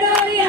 डोरिया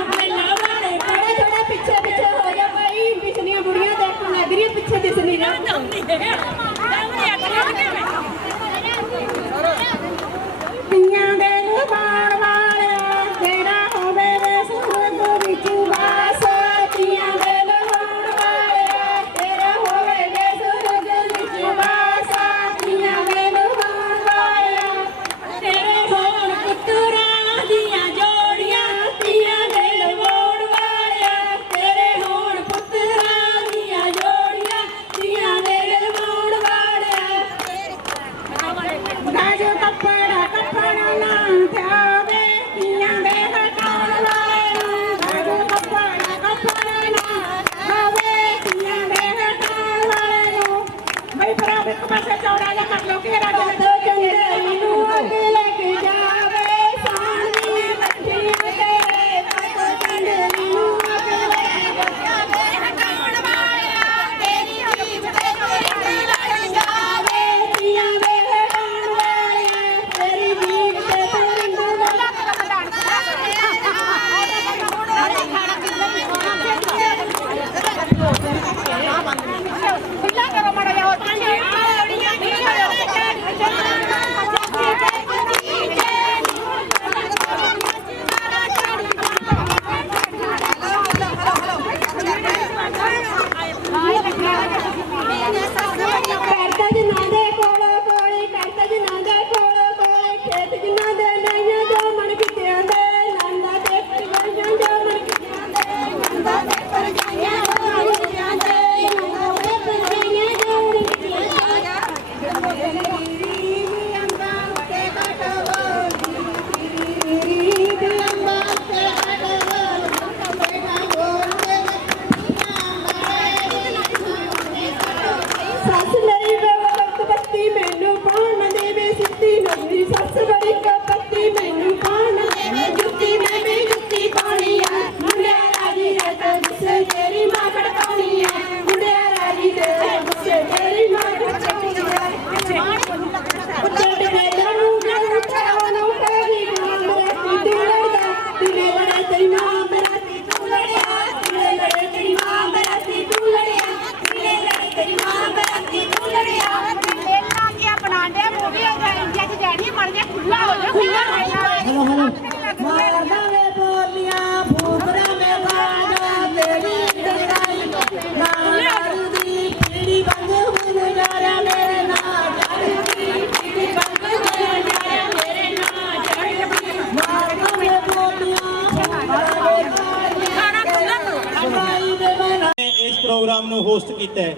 ਹੋਸਟ ਕੀਤਾ है।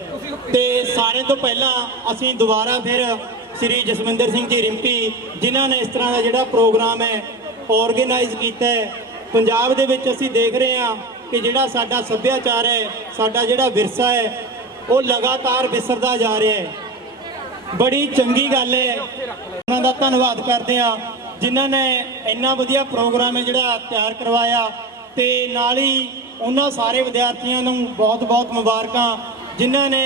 तो सारे तो पहला असीं दोबारा फिर श्री जसविंदर सिंह जी रिंपी जिन्होंने इस तरह का जिहड़ा प्रोग्राम है ऑर्गेनाइज किया है। पंजाब दे विच असीं देख रहे हैं कि जिहड़ा साडा सभ्याचार है, साडा जिहड़ा विरसा है, वो लगातार विसरदा जा रहा है। बड़ी चंगी गल है, उन्हां दा धन्नवाद करदे आ जिन्होंने इन्ना वधिया प्रोग्राम है जिहड़ा तैयार करवाया। ते नाल ही उन्हां सारे विद्यार्थियों नूं बहुत बहुत मुबारकां जिन्हां ने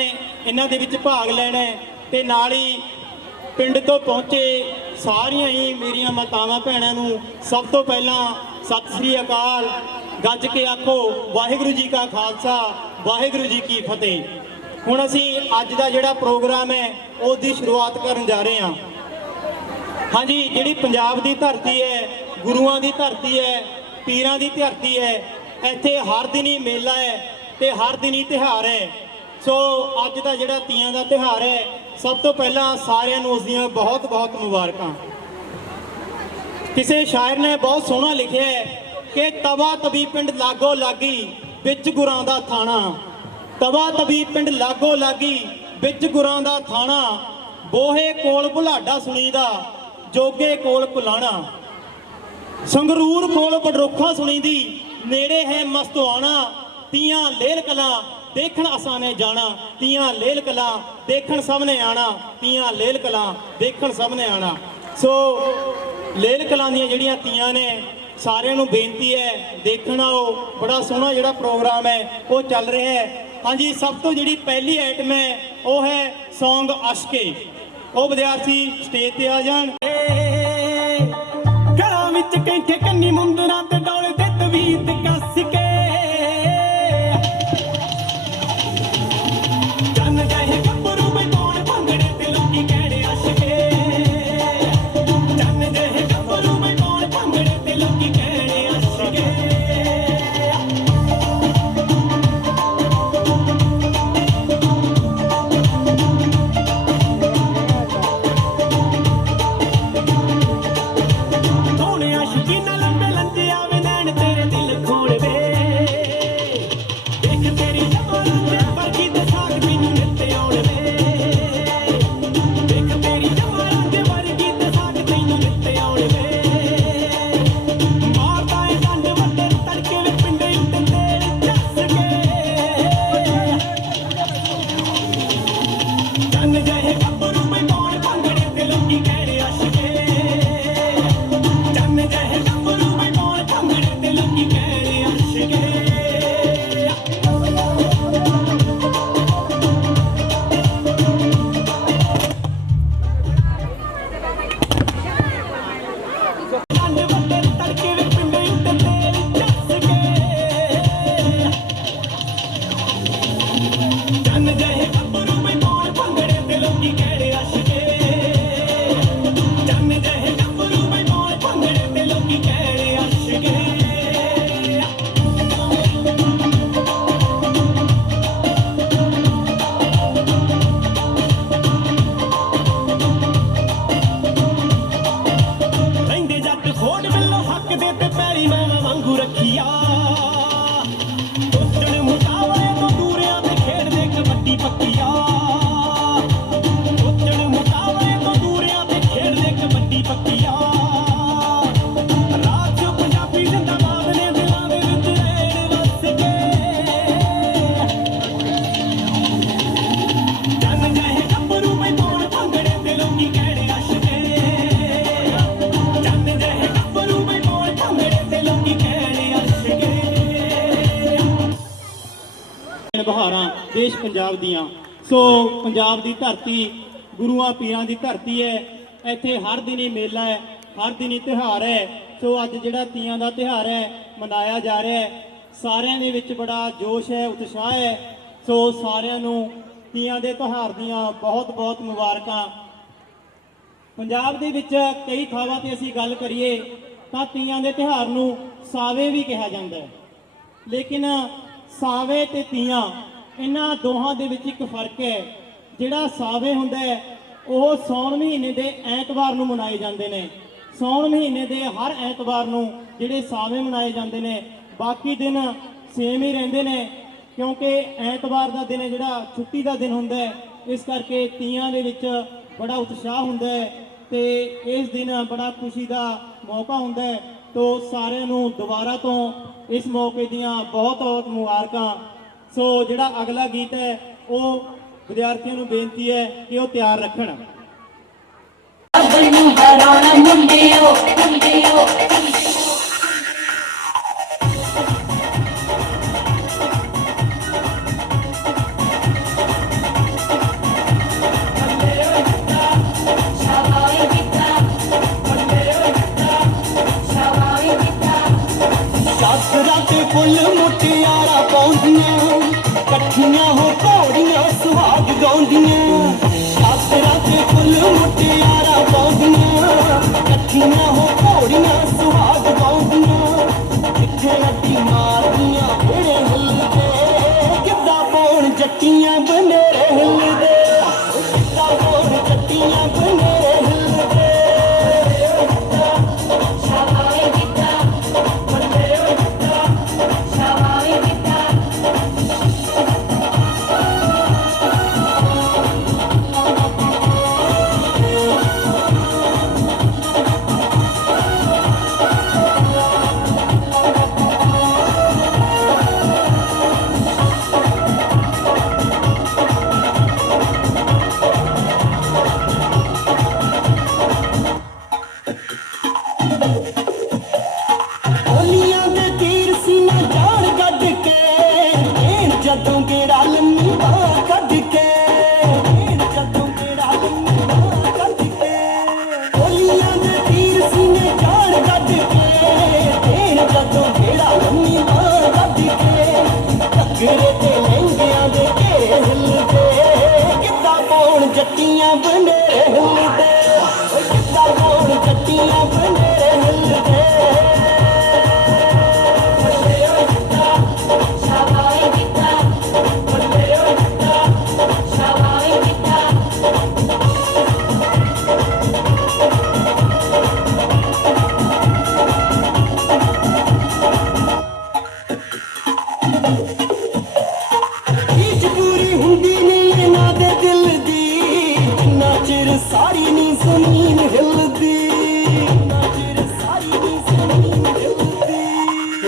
इन्हां दे विच भाग लैणा है। ते नाल ही पिंड तो पहुँचे सारियां ही मेरियां मातावां भैणां नूं सब तो पहला सत श्री अकाल। गज के आखो वाहिगुरू जी का खालसा वाहिगुरू जी की फतेह। हुण असीं अज दा जिहड़ा प्रोग्राम है उसदी शुरुआत करन जा रहे हां। हाँ जी, जिहड़ी पंजाब दी धरती है, गुरुआं दी धरती है, पीरां दी धरती है, इत्थे हर दिन ही मेला है ते हर दिन ही तिहार है। सो अज दा जिहड़ा तीयां दा तिहार है, सब तो पहला सारिआं नूं उस दियां बहुत बहुत मुबारकां। किसी शायर ने बहुत सोहना लिखिआ है कि तवा तवी पिंड लागो लागी विच गुरां दा थाणा। तवा तवी पिंड लागो लागी विच गुरां दा थाणा। बोहे कोल भुलाडा सुणीदा जोगे कोल कुलाणा। संगरूर कोल बडरुखा सुणीदी नेड़े है मस्तुआना। तियां लेल कला देखण असां ने जाना। तियां लेल कला देखण सब ने आना। तियां लेल कला देखण सब ने आना। सो लेल कला दियां जिहड़ियां तियां ने सारिआं नूं बेनती है देखण आओ। बड़ा सोहना जिहड़ा प्रोग्राम है वो चल रहा है। हाँ जी, सब तो जिहड़ी पहली आइटम है वो है सौंग अशके। वो विद्यार्थी स्टेज ते आ जाण। घरां विच कैंठे कन्नी मुंदरां ते डोले ते तवीत कस के बहारां देश पंजाब दियां। सो पंजाब की धरती गुरुआं पीरां की धरती है। इत्थे हर दिन ही मेला है, हर दिन ही तिहार है। सो अज जिहड़ा तीयां दा तिहार है मनाया जा रहा है। सारिआं दे विच बड़ा जोश है, उत्साह है। सो सारिआं नूं तीयां दे तिहार दियां बहुत बहुत मुबारकां। पंजाब दे विच कई थावां ते असीं गल करिए तां तीयां दे तिहार नूं सावे भी कहा जाता है, लेकिन सावे ते तीयां इन्हां दोहां दे विच एक फर्क है। जिहड़ा सावे हुंदा है ਉਹ सौण महीने के ऐतवार नूं मनाए जाते हैं। सौण महीने के हर ऐतवार नूं जिहड़े सावे मनाए जाते हैं। बाकी दिन सेम ही रहिंदे ने। क्योंकि ऐतवार का दिन है जिहड़ा छुट्टी का दिन हुंदा है, इस करके तीयां दे विच बड़ा उत्साह हुंदा है ते इस दिन बड़ा खुशी का मौका हुंदा है। तो सारिਆਂ ਨੂੰ ਦੁਬਾਰਾ ਤੋਂ इस मौके ਦੀਆਂ बहुत बहुत मुबारकां। सो जिहड़ा अगला गीत है वो विद्यार्थियों ਨੂੰ बेनती है कि वो तैयार रखण। फुल मुटियारा पाउंदियां कट्ठियां हो घोड़ियां सुहाग गाउंदियां। शास्त्रा ते फुल मुटियारा पाउंदियां कट्ठियां हो घोड़ियां सुहाग गाउंदियां। जिथे अड्डी मारदियां भेड़े हिलदे गिद्धा पाउण जट्टियां बनेरे हिलदे। गिद्धा पाउण जट्टियां बनेरे हिलदे। जट्टियां बनेरे हिलदे गिद्धा पाउण जट्टियां बनेरे हिलदे। सारी नी जमीन हिलदी नाचिर सारी नी जमीन हिलदी।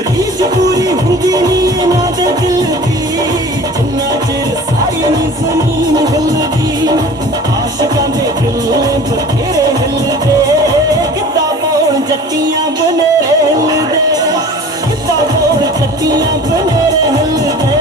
रीच पूरी हुंदी नी ना दे दिल दी जिन्ना चिर सारी नी जमीन हिलदी। आशिकां दे दिल बथेरे हिलदे गिद्धा पाउण जट्टियां बनेरे हिलदे। गिद्धा पाउण जट्टियां बनेरे हिलदे।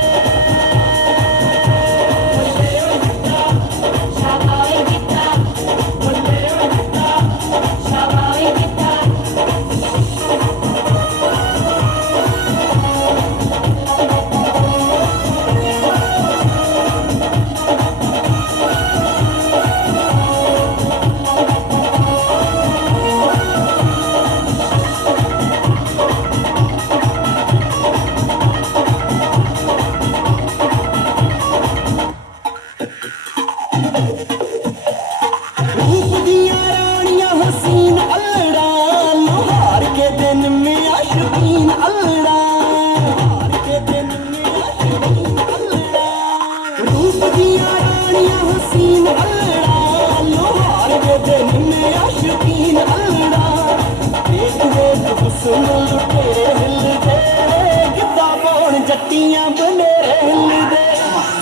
जट्टियां बनेरे हिलदे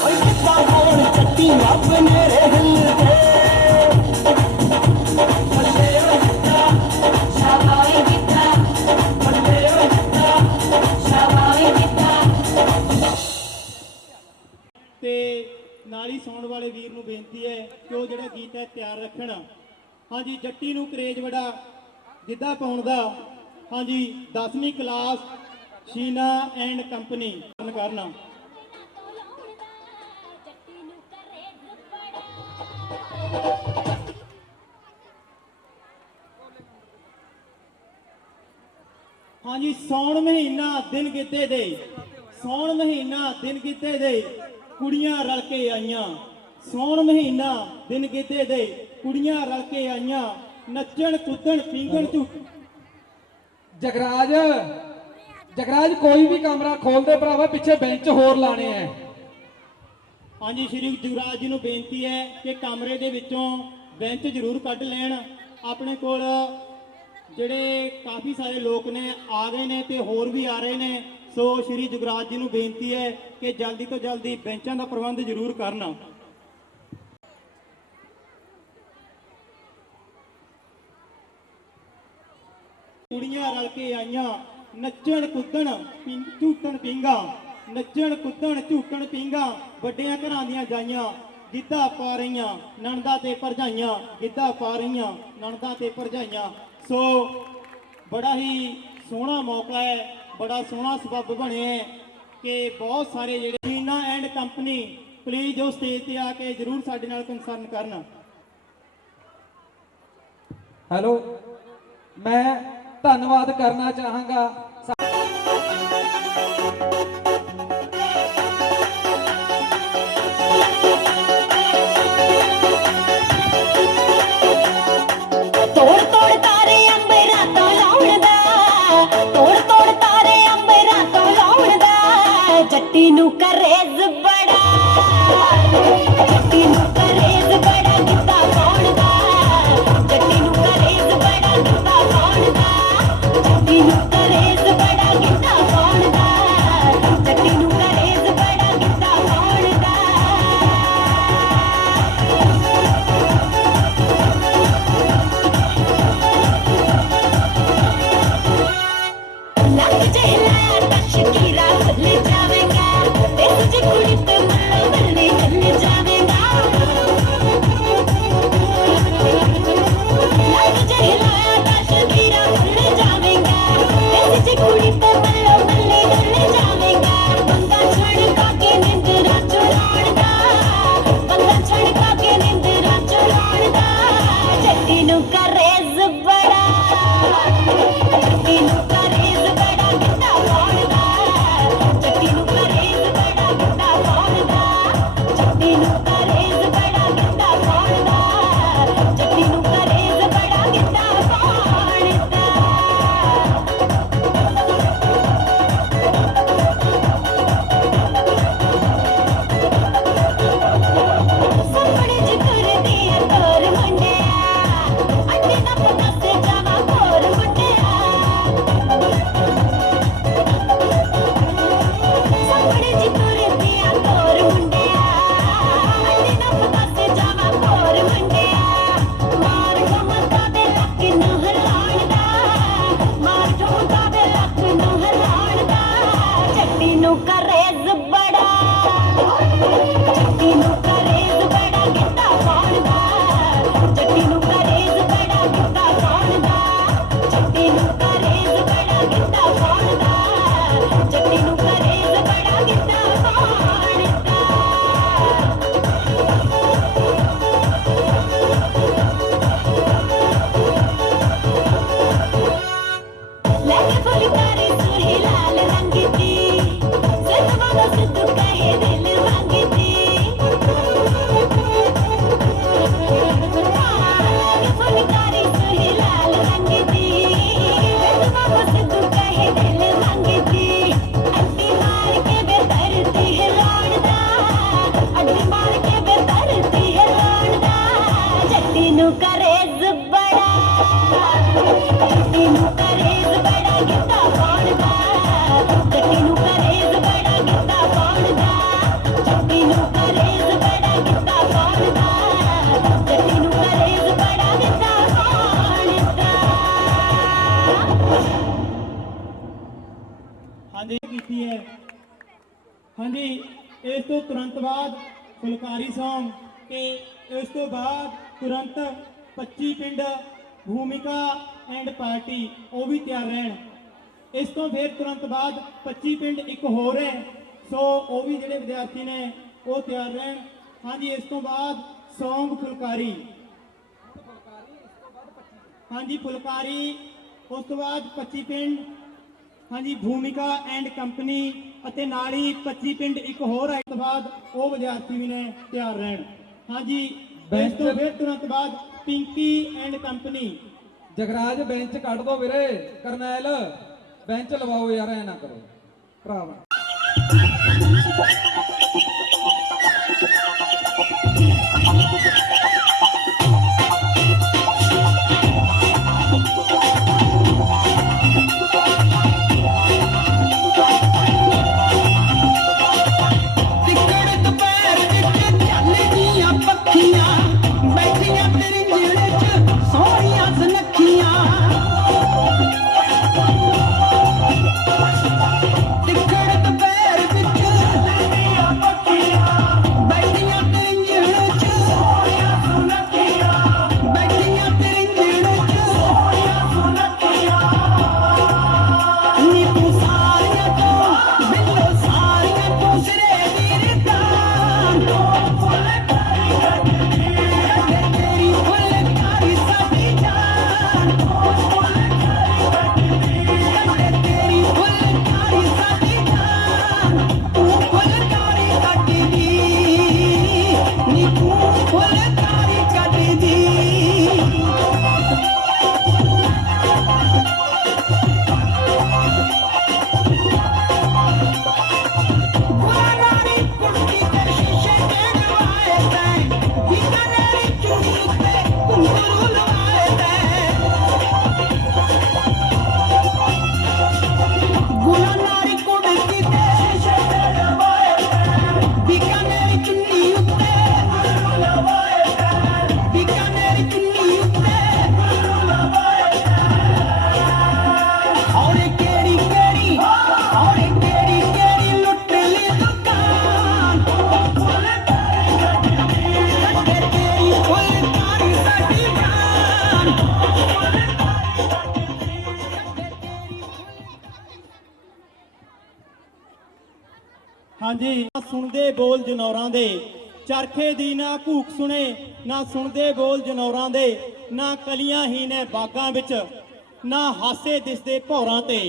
गिद्धा पाउण जट्टियां बनेरे हिलदे। ते नाली सौण वाले वीर नूं बेनती है कि वो जिहड़ा गीत है तैयार रखण। हाँ जी, जट्टी नूं करेज बड़ा गिद्धा पाउण दा। हाँ जी, 10वीं क्लास शीना एंड कंपनी करना। हाँ जी, सौण महीना दिन गिद्धे दे, सौण महीना दिन गिद्धे दे कुड़ियां रल के आईयां। सौण महीना दिन गिद्धे दे कुड़ियां रल के आईयां। नचण कुदण पींगण झूठ। जगराज जगराज कोई भी कमरा खोल दे भरावा, पिछे बेंच होर लाने हैं। ਹਾਂਜੀ ਸ਼੍ਰੀ ਜੁਗਰਾਜ ਜੀ ਨੂੰ ਬੇਨਤੀ ਹੈ ਕਿ ਕਮਰੇ ਦੇ ਵਿੱਚੋਂ ਬੈਂਚ ਜ਼ਰੂਰ ਕੱਢ ਲੈਣ। ਆਪਣੇ ਕੋਲ ਜਿਹੜੇ ਕਾਫੀ ਸਾਰੇ ਲੋਕ ਨੇ ਆ ਗਏ ਨੇ ਤੇ ਹੋਰ ਵੀ ਆ ਰਹੇ ਨੇ, ਸੋ ਸ਼੍ਰੀ ਜੁਗਰਾਜ ਜੀ ਨੂੰ ਬੇਨਤੀ ਹੈ ਕਿ ਜਲਦੀ ਤੋਂ ਜਲਦੀ ਬੈਂਚਾਂ ਦਾ ਪ੍ਰਬੰਧ ਜ਼ਰੂਰ ਕਰਨ। ਕੁੜੀਆਂ ਰਲ ਕੇ ਆਈਆਂ ਨੱਚਣ ਕੁੱਦਣ ਝੂਟਣ ਪੀਂਗਾ, ਨੱਚਣ ਕੁੱਦਣ ਝੂਟਣ ਪੀਂਗਾ, ਵੱਡਿਆਂ ਘਰਾਂ ਦੀਆਂ ਜਾਈਆਂ ਗਿੱਧਾ ਪਾ ਰਹੀਆਂ ਨਣਦਾਂ ਤੇ ਭਰਜਾਈਆਂ, ਗਿੱਧਾ ਪਾ ਰਹੀਆਂ ਨਣਦਾਂ ਤੇ ਭਰਜਾਈਆਂ। ਸੋ ਬੜਾ ਹੀ ਸੋਹਣਾ ਮੌਕਾ ਹੈ, ਬੜਾ ਸੋਹਣਾ ਸਬੱਬ ਬਣਿਆ ਹੈ ਕਿ ਬਹੁਤ ਸਾਰੇ ਜਿਹੜੇ ਚੀਨਾ ਐਂਡ ਕੰਪਨੀ ਪਲੀਜ਼ ਉਹ ਸਟੇਜ ਤੇ ਆ ਕੇ ਜ਼ਰੂਰ ਸਾਡੇ ਨਾਲ ਕੰਸਰਨ ਕਰਨ। ਹੈਲੋ, मैं धन्यवाद करना चाहांगा ਤੋੜ ਤੋੜ ਤਾਰੇ ਅੰਬਰਾਂ ਤੋਂ ਲਾਉਣ ਦਾ, ਤੋੜ ਤੋੜ ਤਾਰੇ ਅੰਬਰਾਂ ਤੋਂ ਲਾਉਣ ਦਾ, ਜੱਟੀ ਨੂੰ ਕਰੇਜ਼ ਬੜਾ, ਜੱਟੀ ਨੂੰ ਕਰੇਜ਼ ਬੜਾ ਗਿੱਧਾ ਪਾਉਣ ਦਾ, ਜੱਟੀ ਨੂੰ ਕਰੇਜ਼ ਬੜਾ ਗਿੱਧਾ ਪਾਉਣ ਦਾ, ਜੱਟੀ ਨੂੰ ਕਰੇਜ਼ ਬੜਾ ਗਿੱਧਾ ਪਾਉਣ ਦਾ, ਜੱਟੀ ਨੂੰ ਕਰੇਜ਼ ਬੜਾ ਗਿੱਧਾ ਪਾਉਣ ਦਾ। ਲੱਗ ਜੇ ਲਾਇਆ ਤਾਂ ਸ਼ਕੀਰਾ ਭੁੱਲ ਜਾਵੇਗਾ, ਤੇ ਤੁਝੇ ਕੁੜੀ ਤੇ ਮੱਲੋ ਮੱਲੀ ਹਿੱਲ ਜਾਵੇਗਾ। ਲੱਗ ਜੇ ਲਾਇਆ ਤਾਂ ਸ਼ਕੀਰਾ ਭੁੱਲ ਜਾਵੇਗਾ, ਤੇ ਤੁਝੇ ਕੁੜੀ ਤੇ ਮੱਲੋ ਮੱਲੀ ਹਿੱਲ ਜਾਵੇਗਾ। ਬੰਦਾ ਛੜਕਾ ਕੇ ਨਿੰਦਰਾ ਚੁਰਾਉਣ ਦਾ, ਬੰਦਾ ਛੜਕਾ ਕੇ ਨਿੰਦਰਾ ਚੁਰਾਉਣ ਦਾ, ਜੱਟੀ ਨੂੰ ਕਰੇਜ਼ ਬੜਾ, ਜੱਟੀ ਨੂੰ ਕਰੇਜ਼ ਬੜਾ ਗਿੱਧਾ ਪਾਉਣ ਦਾ, ਜੱਟੀ ਨੂੰ ਕਰੇਜ਼ ਬੜਾ ਗਿੱਧਾ ਪਾਉਣ ਦਾ, ਜੱਟੀ ਨੂੰ ਕਰੇਜ਼ ਬੜਾ ਗਿੱਧਾ ਪਾਉਣ ਦਾ, ਜੱਟੀ ਨੂੰ ਕਰੇਜ਼ ਬੜਾ ਗਿੱਧਾ ਪਾਉਣ ਦਾ। ਸਾਹਮਣੇ ਚ ਤੁਰਦੀ ਆ ਤੋਰ ਮੁੰਡਿਆ, ਅੱਡੇ ਦਾ ਪਤਾ ਤੇ ਜਾਵਾ ਹੋਰ ਮੁੰਡਿਆ। ਸਾਹਮਣੇ ਚ ਤੁਰਦੀ ਆ ਤੋਰ ਮੁੰਡਿਆ, ਅੱਡੇ ਦਾ ਪਤਾ ਤੇ ਜਾਵਾ ਹੋਰ ਮੁੰਡਿਆ। ਮਾਰ ਠੁਮਕਾ ਦੇ ਲੱਕ ਨੂੰ ਹਿਲਾਉਣ ਦਾ, ਮਾਰ ਠੁਮਕਾ ਦੇ ਲੱਕ ਨੂੰ ਹਿਲਾਉਣ ਦਾ, ਜੱਟੀ ਨੂੰ ਕਰੇਜ਼ ਬੜਾ, ਜੱਟੀ ਨੂੰ ਕਰੇਜ਼ ਬੜਾ ਗਿੱਧਾ ਪਾਉਣ ਦਾ, ਜੱਟੀ ਨੂੰ ਕਰੇਜ਼ ਬੜਾ ਗਿੱਧਾ ਪਾਉਣ ਦਾ, ਜੱਟੀ ਨੂੰ ਕਰੇਜ਼ ਬੜਾ ਗਿੱਧਾ ਪਾਉਣ ਦਾ, ਜੱਟੀ ਨੂੰ ਕਰੇਜ਼ ਬੜਾ ਗਿੱਧਾ ਪਾਉਣ ਦਾ। ਲੈ ਕੇ ਫੁਲਕਾਰੀ ਸੁਰਹੀ ਲਾਲ ਰੰਗ ਦੀ, ਸਿੱਧਵਾ ਦਾ ਸਿੱਧੂ ਕਹੇ ਦਿਲ ਮੰਗਦੀ। ਲੈ ਕੇ ਫੁਲਕਾਰੀ ਸੁਰਹੀ ਲਾਲ ਰੰਗ ਦੀ, ਸਿੱਧਵਾ ਦਾ ਸਿੱਧੂ ਕਹੇ ਦਿਲ ਮੰਗਦੀ। ਅੱਡੀ ਮਾਰ ਕੇ ਬੇਦਰਦੀ ਹਿਲਾਉਣ ਦਾ, ਅੱਡੀ ਮਾਰ ਕੇ ਬੇਦਰਦੀ ਹਿਲਾਉਣ ਦਾ, ਜੱਟੀ ਨੂੰ ਕਰੇਜ਼ ਬੜਾ, ਜੱਟੀ ਨੂੰ ਕਰੇਜ਼ ਬੜਾ ਗਿੱਧਾ ਪਾਉਣ ਦਾ, ਜੱਟੀ ਨੂੰ ਕਰੇਜ਼ ਬੜਾ ਗਿੱਧਾ ਪਾਉਣ ਦਾ, ਜੱਟੀ ਨੂੰ ਕਰੇਜ਼ ਬੜਾ ਗਿੱਧਾ ਪਾਉਣ ਦਾ, ਜੱਟੀ ਨੂੰ ਕਰੇਜ਼ ਬੜਾ ਗਿੱਧਾ ਪਾਉਣ ਦਾ। ਹਾਂਜੀ ਕੀਤੀ ਹੈ। ਹਾਂਜੀ ਇਸ ਤੋਂ ਤੁਰੰਤ ਬਾਅਦ ਫੁਲਕਾਰੀ Song ਤੇ ਇਸ ਤੋਂ ਬਾਅਦ ਤੁਰੰਤ 25 ਪਿੰਡ ਭੂਮਿਕਾ ਐਂਡ ਪਾਰਟੀ ਉਹ ਵੀ ਤਿਆਰ ਰਹਿਣ। ਇਸ ਤੋਂ ਫਿਰ ਤੁਰੰਤ ਬਾਅਦ 25 ਪਿੰਡ ਇੱਕ ਹੋਰ ਹੈ, ਸੋ ਉਹ ਵੀ ਜਿਹੜੇ ਵਿਦਿਆਰਥੀ ਨੇ ਉਹ ਤਿਆਰ ਰਹਿਣ। ਹਾਂਜੀ ਇਸ ਤੋਂ ਬਾਅਦ Song ਫੁਲਕਾਰੀ, ਹਾਂਜੀ ਫੁਲਕਾਰੀ, ਉਸ ਤੋਂ ਬਾਅਦ 25 ਪਿੰਡ, ਹਾਂਜੀ ਭੂਮਿਕਾ ਐਂਡ ਕੰਪਨੀ ਅਤੇ ਨਾਲ ਹੀ 25 ਪਿੰਡ ਇੱਕ ਹੋਰ ਹੈ। ਇਸ ਤੋਂ ਬਾਅਦ ਉਹ ਵਿਦਿਆਰਥੀ ਵੀ ਨੇ ਤਿਆਰ ਰਹਿਣ। ਹਾਂਜੀ ਇਸ ਤੋਂ ਫਿਰ ਤੁਰੰਤ ਬਾਅਦ ਪਿੰਕੀ ਐਂਡ ਕੰਪਨੀ। जगराज बेंच कट दो वीरे, करनैल ਬੈਂਚ ਲਵਾਓ ਯਾਰ, ਐ ਨਾ ਕਰੋ ਭਰਾਵਾ। ਤਿੱਕੜ ਦੁਪਹਿਰ ਵਿੱਚ ਚੱਲਦੀਆਂ ਪੱਖੀਆਂ ਬੈਠੀਆਂ ਤਰਿੰਜਣ 'ਚ ਸੋਹਣੀਆਂ ਸੁਨੱਖੀਆਂ। ਤਿੱਕੜ ਦੁਪਹਿਰ ਵਿੱਚ ਚੱਲਦੀਆਂ ਪੱਖੀਆਂ ਬੈਠੀਆਂ ਤਰਿੰਜਣ 'ਚ ਸੋਹਣੀਆਂ ਸੁਨੱਖੀਆਂ। ਬੈਠੀਆਂ ਤਰਿੰਜਣ 'ਚ ਸੋਹਣੀਆਂ ਸੁਨੱਖੀਆਂ। ਨੀ ਤੂੰ ਸਾਰੀਆਂ ਤੋਂ ਬਿੱਲੋ ਸਾਰੀਆਂ ਤੋਂ ਸਿਰੇ ਵੀਰ ਦਾ ਫੁਲਕਾਰੀ ਕੱਢਦੀ ਤੇਰੀ ਫੁਲਕਾਰੀ ਸਾਡੀ ਜਾਨ। ਫੁਲਕਾਰੀ ਕੱਢਦੀ ਤੇਰੀ ਫੁਲਕਾਰੀ ਸਾਡੀ ਜਾਨ। ਤੂੰ ਫੁਲਕਾਰੀ ਕੱਢਦੀ ਨੀ ਤੂੰ ਫੁਲਕਾਰੀ ਕੱਢਦੀ। ਗੁਲਾਨਾਰੀ ਕੁੜਤੀ ਤੇ ਸ਼ੀਸ਼ੇ ਤੇ ਲਵਾਏ ਤੈਂ ਬੀਕਾਨੇਰੀ ਚੁੰਨੀ ਉੱਤੇ ਘੁੰਗਰੂ ਲਵਾਏ ਤੈਂ। ਗੁਲਾਨਾਰੀ ਕੁੜਤੀ ਤੇ ਸ਼ੀਸ਼ੇ ਤੇ ਲਵਾਏ ਤੈਂ ਬੀਕਾਨੇਰੀ ਚੁੰਨੀ ਉੱਤੇ ਘੁੰਗਰੂ ਲਵਾਏ ਤੈਂ। ਬੀਕਾਨੇਰੀ ਚੁੰਨੀ ਉੱਤੇ ਘੁੰਗਰੂ ਲਵਾਏ ਤੈਂ। ਹੌਲੀ ਕਿਹੜੀ ਕਿਹੜੀ ਹੌਲੀ ਕਿਹੜੀ ਕਿਹੜੀ ਲੁੱਟ ਲਈ ਦੁਕਾਨ। ਫੁਲਕਾਰੀ ਕੱਢਦੀ ਤੇਰੀ ਫੁਲਕਾਰੀ ਸਾਡੀ ਜਾਨ। ਹਾਂਜੀ, ਨਾ ਸੁਣਦੇ ਬੋਲ ਜਨੌਰਾਂ ਦੇ, ਚਰਖੇ ਦੀ ਨਾ ਘੂਕ ਸੁਣੇ, ਨਾ ਸੁਣਦੇ ਬੋਲ ਜਨੌਰਾਂ ਦੇ, ਨਾ ਕਲੀਆਂ ਹੀ ਨੇ ਬਾਗਾਂ ਵਿੱਚ, ਨਾ ਹਾਸੇ ਦਿਸਦੇ ਭੌਰਾਂ ਤੇ,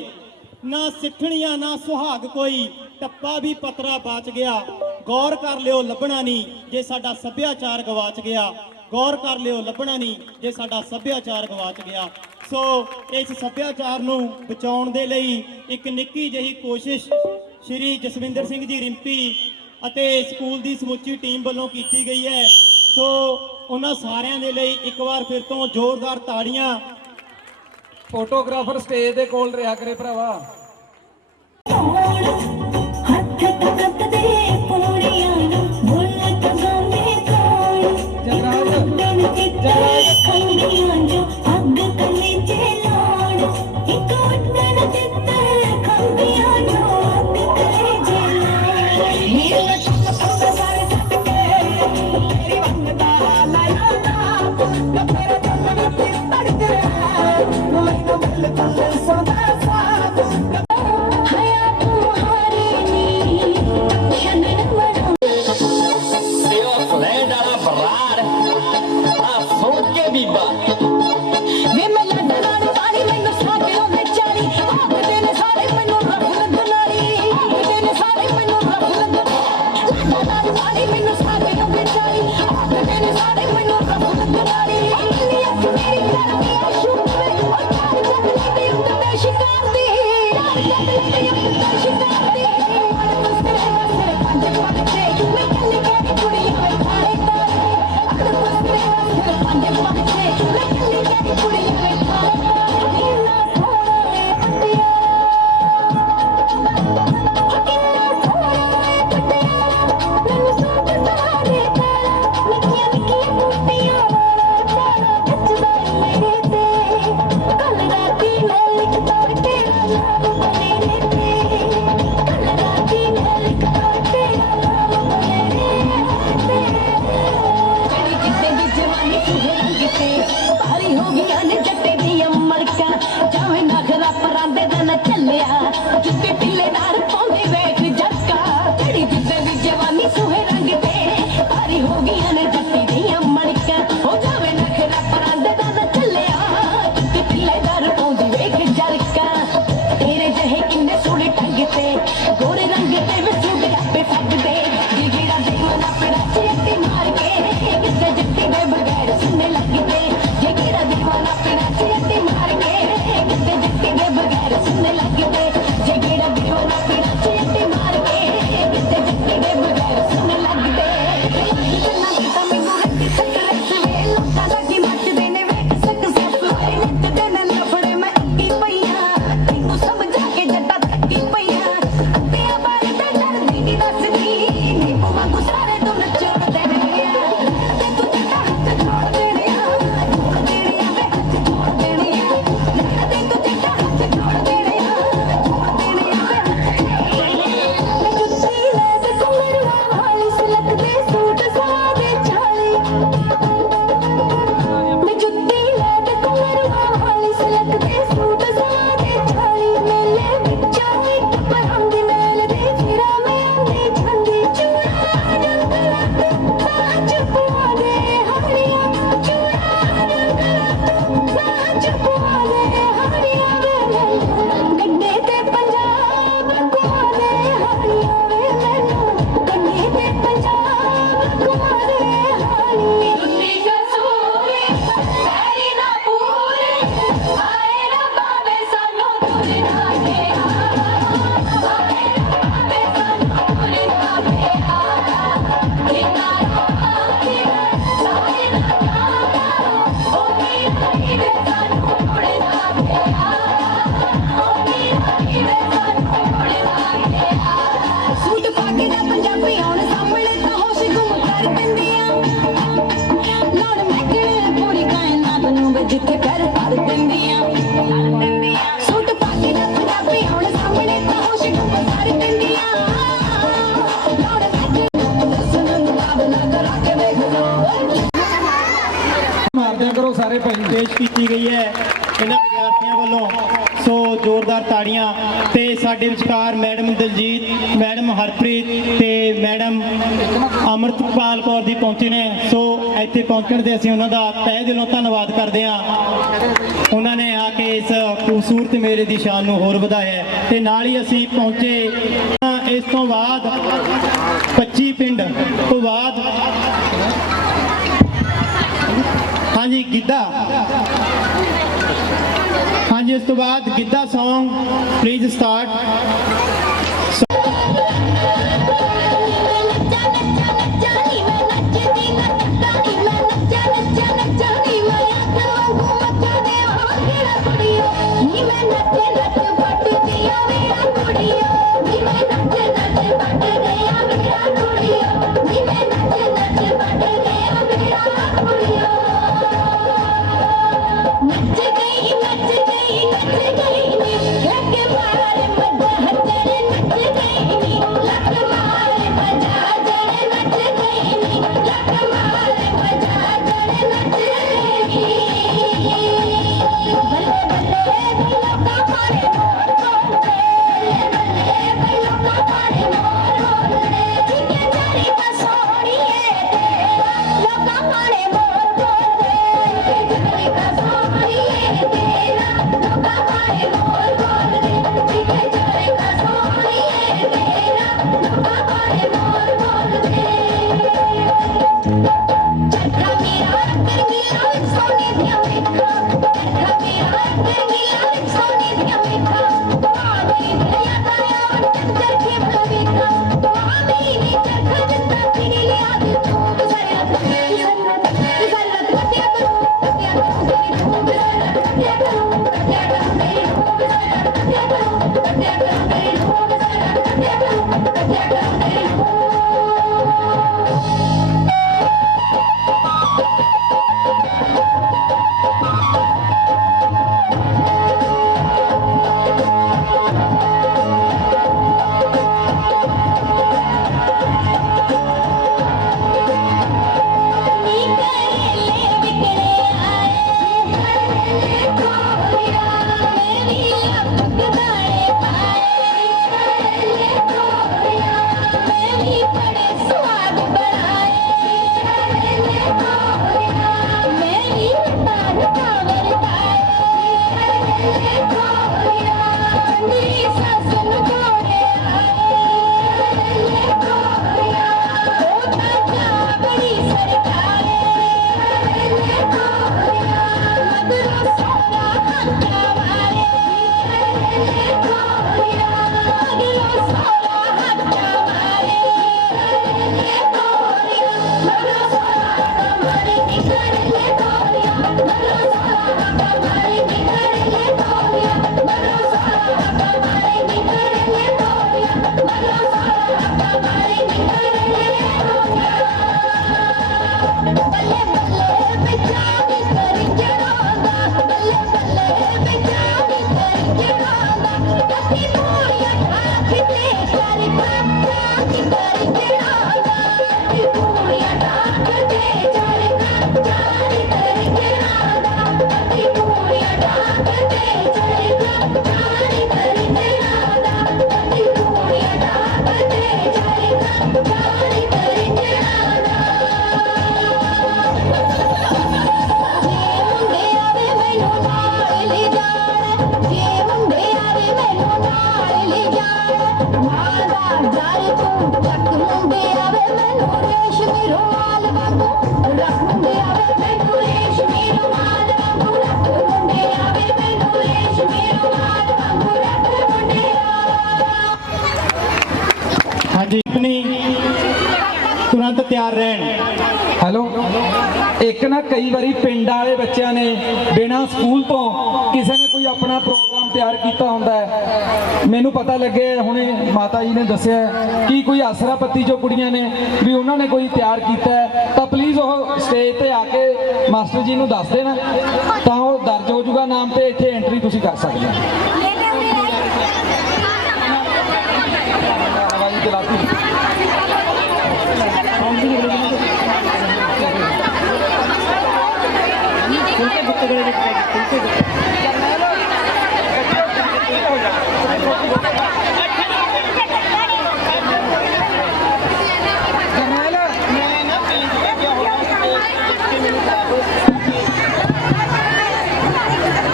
ਨਾ ਸਿੱਠਣੀਆਂ ਨਾ ਸੁਹਾਗ ਕੋਈ, ਟੱਪਾ ਵੀ ਪਤਰਾ ਬਾਚ ਗਿਆ। ਗੌਰ ਕਰ ਲਿਓ ਲੱਭਣਾ ਨਹੀਂ ਜੇ ਸਾਡਾ ਸੱਭਿਆਚਾਰ ਗਵਾਚ ਗਿਆ। ਗੌਰ ਕਰ ਲਿਓ ਲੱਭਣਾ ਨਹੀਂ ਜੇ ਸਾਡਾ ਸੱਭਿਆਚਾਰ ਗਵਾਚ ਗਿਆ। ਸੋ ਇਸ ਸੱਭਿਆਚਾਰ ਨੂੰ ਬਚਾਉਣ ਦੇ ਲਈ ਇੱਕ ਨਿੱਕੀ ਜਿਹੀ ਕੋਸ਼ਿਸ਼ ਸ਼੍ਰੀ ਜਸਵਿੰਦਰ ਸਿੰਘ ਜੀ ਰਿੰਪੀ ਅਤੇ ਸਕੂਲ ਦੀ ਸਮੁੱਚੀ ਟੀਮ ਵੱਲੋਂ ਕੀਤੀ ਗਈ ਹੈ। ਸੋ ਉਹਨਾਂ ਸਾਰਿਆਂ ਦੇ ਲਈ ਇੱਕ ਵਾਰ ਫਿਰ ਤੋਂ ਜ਼ੋਰਦਾਰ ਤਾੜੀਆਂ। ਫੋਟੋਗ੍ਰਾਫਰ ਸਟੇਜ ਦੇ ਕੋਲ ਰਿਹਾ ਕਰੇ ਭਰਾਵਾ। ਹੱਥ ਤੱਕਦੇ ਪੂੜੀਆਂ ਨੂੰ ਬੁਲਟ ਗਾਉਂਦੇ ਕੋਲ। ਜਗਰਾਜ ਜਗਰਾਜ ਖੰਡੀਆਂ ਜੋ ਅੱਗ ਕਲੇਜੇ ਲਾਉਣ। ਇੱਕ ਉੱਡਣ ਤਿੱਤਰ ਖੰਡੀਆਂ ਜੋ ਅੱਗ ਕਲੇਜੇ ਲਾਉਣ। ਮੇਰੇ ਸਾਰੇ ਸੱਟ ਕੇ ਤੇਰੀ ਵੰਗ ਦਾ ਲਾਇਆ ਨਾ ਤੇਰੇ ਦਿਲ ਵਿੱਚ ਧੜਕੇ। ਕੋਈ ਨਾ ਮਿਲ ਚੱਲੇ ਸਦਾ ਸਾਥ कर भर दिंदियां सूट पा के ना पंजाबी हुण सामने तां होश कर दिंदियां लौड़ मैं सुनन बाब ना करा के देख लो ਮਾਰ ਦਿਆ ਕਰੋ ਸਾਰੇ ਭਾਈ। ਪੇਸ਼ ਕੀਤੀ ਗਈ ਹੈ ਇਹਨਾਂ ਵਿਦਿਆਰਥੀਆਂ ਵੱਲੋਂ, ਸੋ ਜ਼ੋਰਦਾਰ ਤਾੜੀਆਂ। ਤੇ ਸਾਡੇ ਵਿਚਕਾਰ ਮੈਡਮ ਦਲਜੀਤ, ਮੈਡਮ ਹਰਪ੍ਰੀਤ ਤੇ ਮੈਡਮ ਅਮਰਤਪਾਲ ਕੌਰ ਦੀ ਪਹੁੰਚੇ ਨੇ। ਸੋ ਇੱਥੇ ਪਹੁੰਚਣ ਤੇ ਅਸੀਂ ਉਹਨਾਂ ਦਾ ਤਹਿ ਦਿਲੋਂ ਧੰਨਵਾਦ ਕਰਦੇ ਹਾਂ। ਉਹਨਾਂ ਨੇ ਆ ਕੇ ਇਸ ਖੂਬਸੂਰਤ ਮੇਲੇ ਦੀ ਸ਼ਾਨ ਨੂੰ ਹੋਰ ਵਧਾਇਆ ਹੈ। ਤੇ ਨਾਲ ਹੀ ਅਸੀਂ ਪਹੁੰਚੇ ਇਸ ਤੋਂ ਬਾਅਦ 25 ਪਿੰਡ ਤੋਂ ਬਾਅਦ ਹਾਂਜੀ ਗਿੱਧਾ, ਹਾਂਜੀ ਇਸ ਤੋਂ ਬਾਅਦ ਗਿੱਧਾ Song ਪਲੀਜ਼ ਸਟਾਰਟ। तुरंत तैयार रहन। हेलो, एक ना कई बारी पिंड वाले बच्चों ने बिना स्कूल तो किसी ने कोई अपना प्रोग्राम ਤਿਆਰ ਕੀਤਾ ਹੁੰਦਾ ਹੈ। ਮੈਨੂੰ ਪਤਾ ਲੱਗੇ ਹੁਣੇ ਮਾਤਾ ਜੀ ਨੇ ਦੱਸਿਆ ਕਿ ਕੋਈ ਆਸਰਾ ਪੱਤੀ ਜੋ ਕੁੜੀਆਂ ਨੇ ਵੀ ਉਹਨਾਂ ਨੇ ਕੋਈ ਤਿਆਰ ਕੀਤਾ ਹੈ, ਤਾਂ ਪਲੀਜ਼ ਉਹ ਸਟੇਜ ਤੇ ਆ ਕੇ ਮਾਸਟਰ ਜੀ ਨੂੰ ਦੱਸ ਦੇਣ, ਤਾਂ ਉਹ ਦਰਜ ਹੋ ਜਾਊਗਾ ਨਾਮ ਤੇ ਇੱਥੇ ਐਂਟਰੀ ਤੁਸੀਂ ਕਰ ਸਕਦੇ ਹੋ। ਆਵਾਜ਼ ਚਲਾਤੀ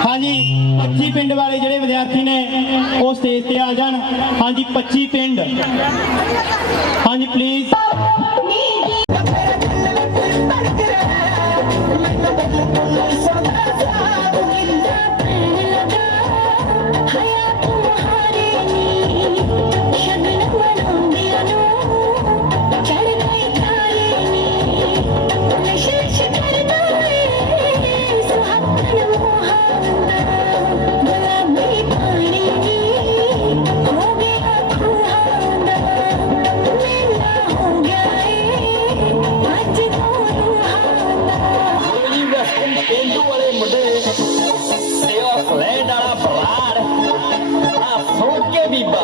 ਹਾਂਜੀ 25 ਪਿੰਡ ਵਾਲੇ ਜਿਹੜੇ ਵਿਦਿਆਰਥੀ ਨੇ ਉਹ ਸਟੇਜ ਤੇ ਆ ਜਾਣ। ਹਾਂਜੀ 25 ਪਿੰਡ, ਹਾਂਜੀ ਪਲੀਜ਼। ਪੇਂਡੂ ਵਾਲੇ ਮੁੰਡੇ ਸੇਵਾ ਫਲੈਂਡ ਵਾਲਾ ਪਵਾਰ ਆ ਸੁਣ ਕੇ ਬੀਬਾ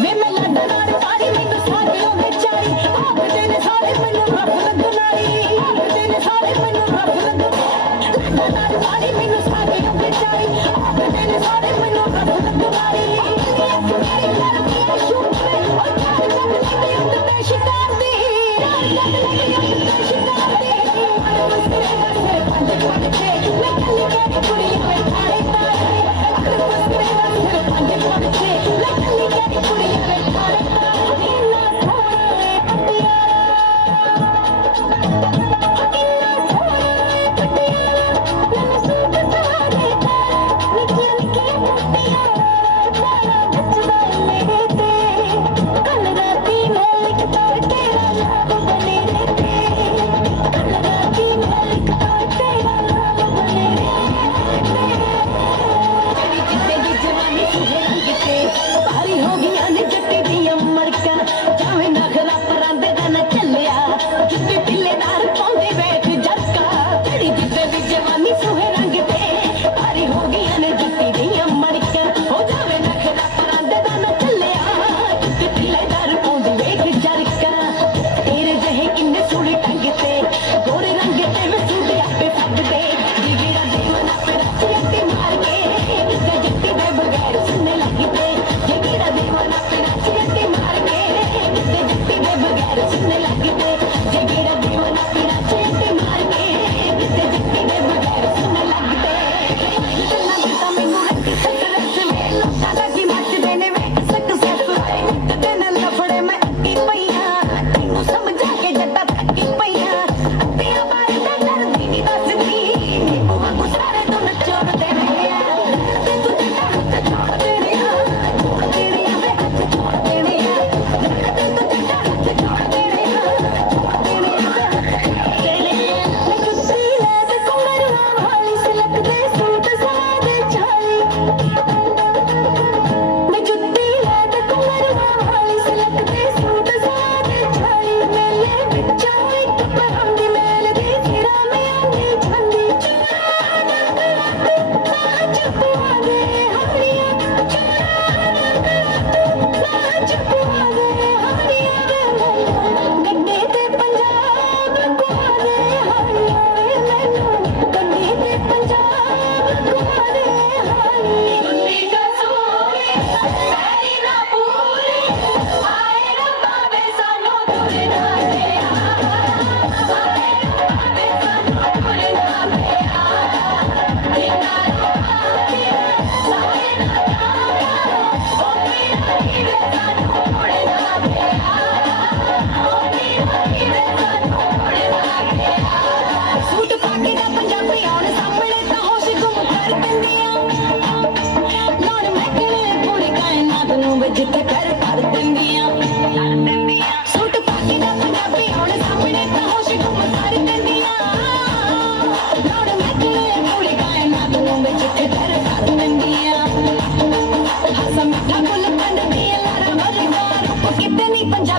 ਵੇ ਮੈਂ ਲੰਡਨ ਵਾਲੀ ਮੈਨੂੰ ਸਾਰਿਆਂ ਦੇ ਚਾਈ ਆਪਦੇ ਨੇ ਸਾਰੇ ਮੈਨੂੰ ਰੱਖ ਲੱਗਣਾਈ ਆਪਦੇ ਨੇ ਸਾਰੇ ਮੈਨੂੰ ਰੱਖ ਲੱਗਣਾਈ ਲੰਡਨ ਵਾਲੀ ਮੈਨੂੰ ਸਾਰਿਆਂ ਦੇ ਚਾਈ ਆਪਦੇ ਨੇ ਸਾਰੇ ਮੈਨੂੰ ਰੱਖ ਲੱਗਣਾਈ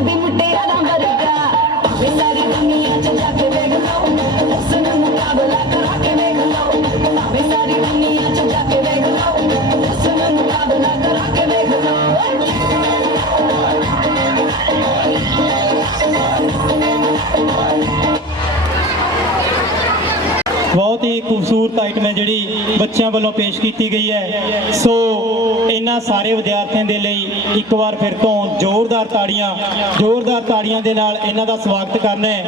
ਪੰਜਾਬੀ ਮੁਟਿਆਰਾਂ ਵਰਗਾ ਭਾਵੇਂ ਸਾਰੀ ਦੁਨੀਆ 'ਚ ਜਾ ਕੇ ਵੇਖ ਲਓ ਉਸ ਨੂੰ ਮੁਕਾਬਲਾ ਕਰਾ ਕੇ ਵੇਖ ਲਓ ਭਾਵੇਂ ਸਾਰੀ ਦੁਨੀਆ 'ਚ ਜਾ ਕੇ ਵੇਖ ਲਓ ਉਸ ਨੂੰ ਮੁਕਾਬਲਾ ਕਰਾ ਕੇ ਵੇਖ ਲਓ बहुत ही खूबसूरत आइटम है जी बच्चों वालों पेश की गई है। सो इन्होंने सारे विद्यार्थियों के लिए एक बार फिर तो जोरदार ताड़ियां दे नाल इन्हां दा स्वागत करना है।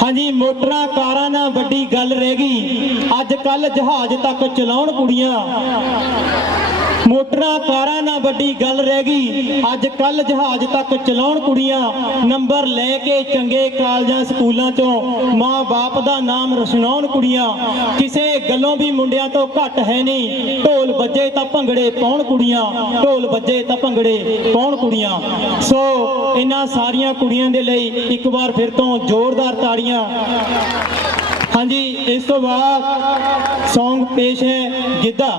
हाँ जी, मोटरां कारां ना वड्डी गल रह गई, अज कल जहाज तक चलाउण कुड़ियां। मोटरां कारां ना वड्डी गल रह गई, अज कल जहाज तक चलाउण कुड़ियां। नंबर लैके चंगे कालजां स्कूलां चों माँ बाप दा नाम रोशनाउण कुड़ियां। किसे गल्लों भी मुंडियां तो घट है नहीं, ढोल बजे तां भंगड़े पाउण कुड़ियां, ढोल बजे तां भंगड़े पाउण कुड़ियां। सो इन्हां सारियां कुड़ियां दे लई एक बार फिर तो जोरदार ताड़ियां। हाँ जी, इस तो बाद सॉन्ग पेश है गिद्धा।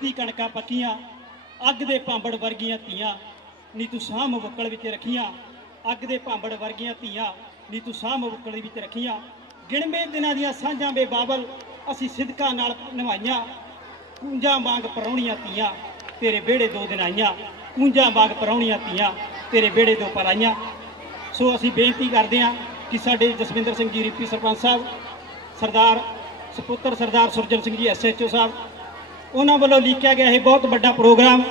ਖੇਤੀ ਕਣਕਾਂ ਪੱਕੀਆਂ, ਅੱਗ ਦੇ ਭਾਂਬੜ ਵਰਗੀਆਂ ਧੀਆਂ ਨੀ ਤੂੰ ਸਾਹ ਮੁਕਲ ਵਿੱਚ ਰੱਖੀਆਂ, ਅੱਗ ਦੇ ਭਾਂਬੜ ਵਰਗੀਆਂ ਧੀਆਂ ਨੀ ਤੂੰ ਸਾਹ ਮੁਕਲ ਵਿੱਚ ਰੱਖੀਆਂ। ਗਿਣਵੇਂ ਦਿਨਾਂ ਦੀਆਂ ਸਾਂਝਾਂ ਬੇ ਬਾਬਲ ਅਸੀਂ ਸਿਦਕਾਂ ਨਾਲ ਨਿਭਾਈਆਂ, ਕੂੰਜਾਂ ਵਾਂਗ ਪਰਾਉਣੀਆਂ ਧੀਆਂ ਤੇਰੇ ਵਿਹੜੇ 2 ਦਿਨ ਆਈਆਂ, ਕੂੰਜਾਂ ਵਾਂਗ ਪਰਾਉਣੀਆਂ ਧੀਆਂ ਤੇਰੇ ਵਿਹੜੇ 2 ਪਰ ਆਈਆਂ। ਸੋ ਅਸੀਂ ਬੇਨਤੀ ਕਰਦੇ ਹਾਂ ਕਿ ਸਾਡੇ ਜਸਵਿੰਦਰ ਸਿੰਘ ਜੀ ਰਿੰਪੀ ਸਰਪੰਚ ਸਾਹਿਬ, ਸਰਦਾਰ ਸਪੁੱਤਰ ਸਰਦਾਰ ਸੁਰਜਨ ਸਿੰਘ ਜੀ SHO ਸਾਹਿਬ, ਉਹਨਾਂ ਵੱਲੋਂ ਲਿਖਿਆ ਗਿਆ ਇਹ ਬਹੁਤ ਵੱਡਾ ਪ੍ਰੋਗਰਾਮ।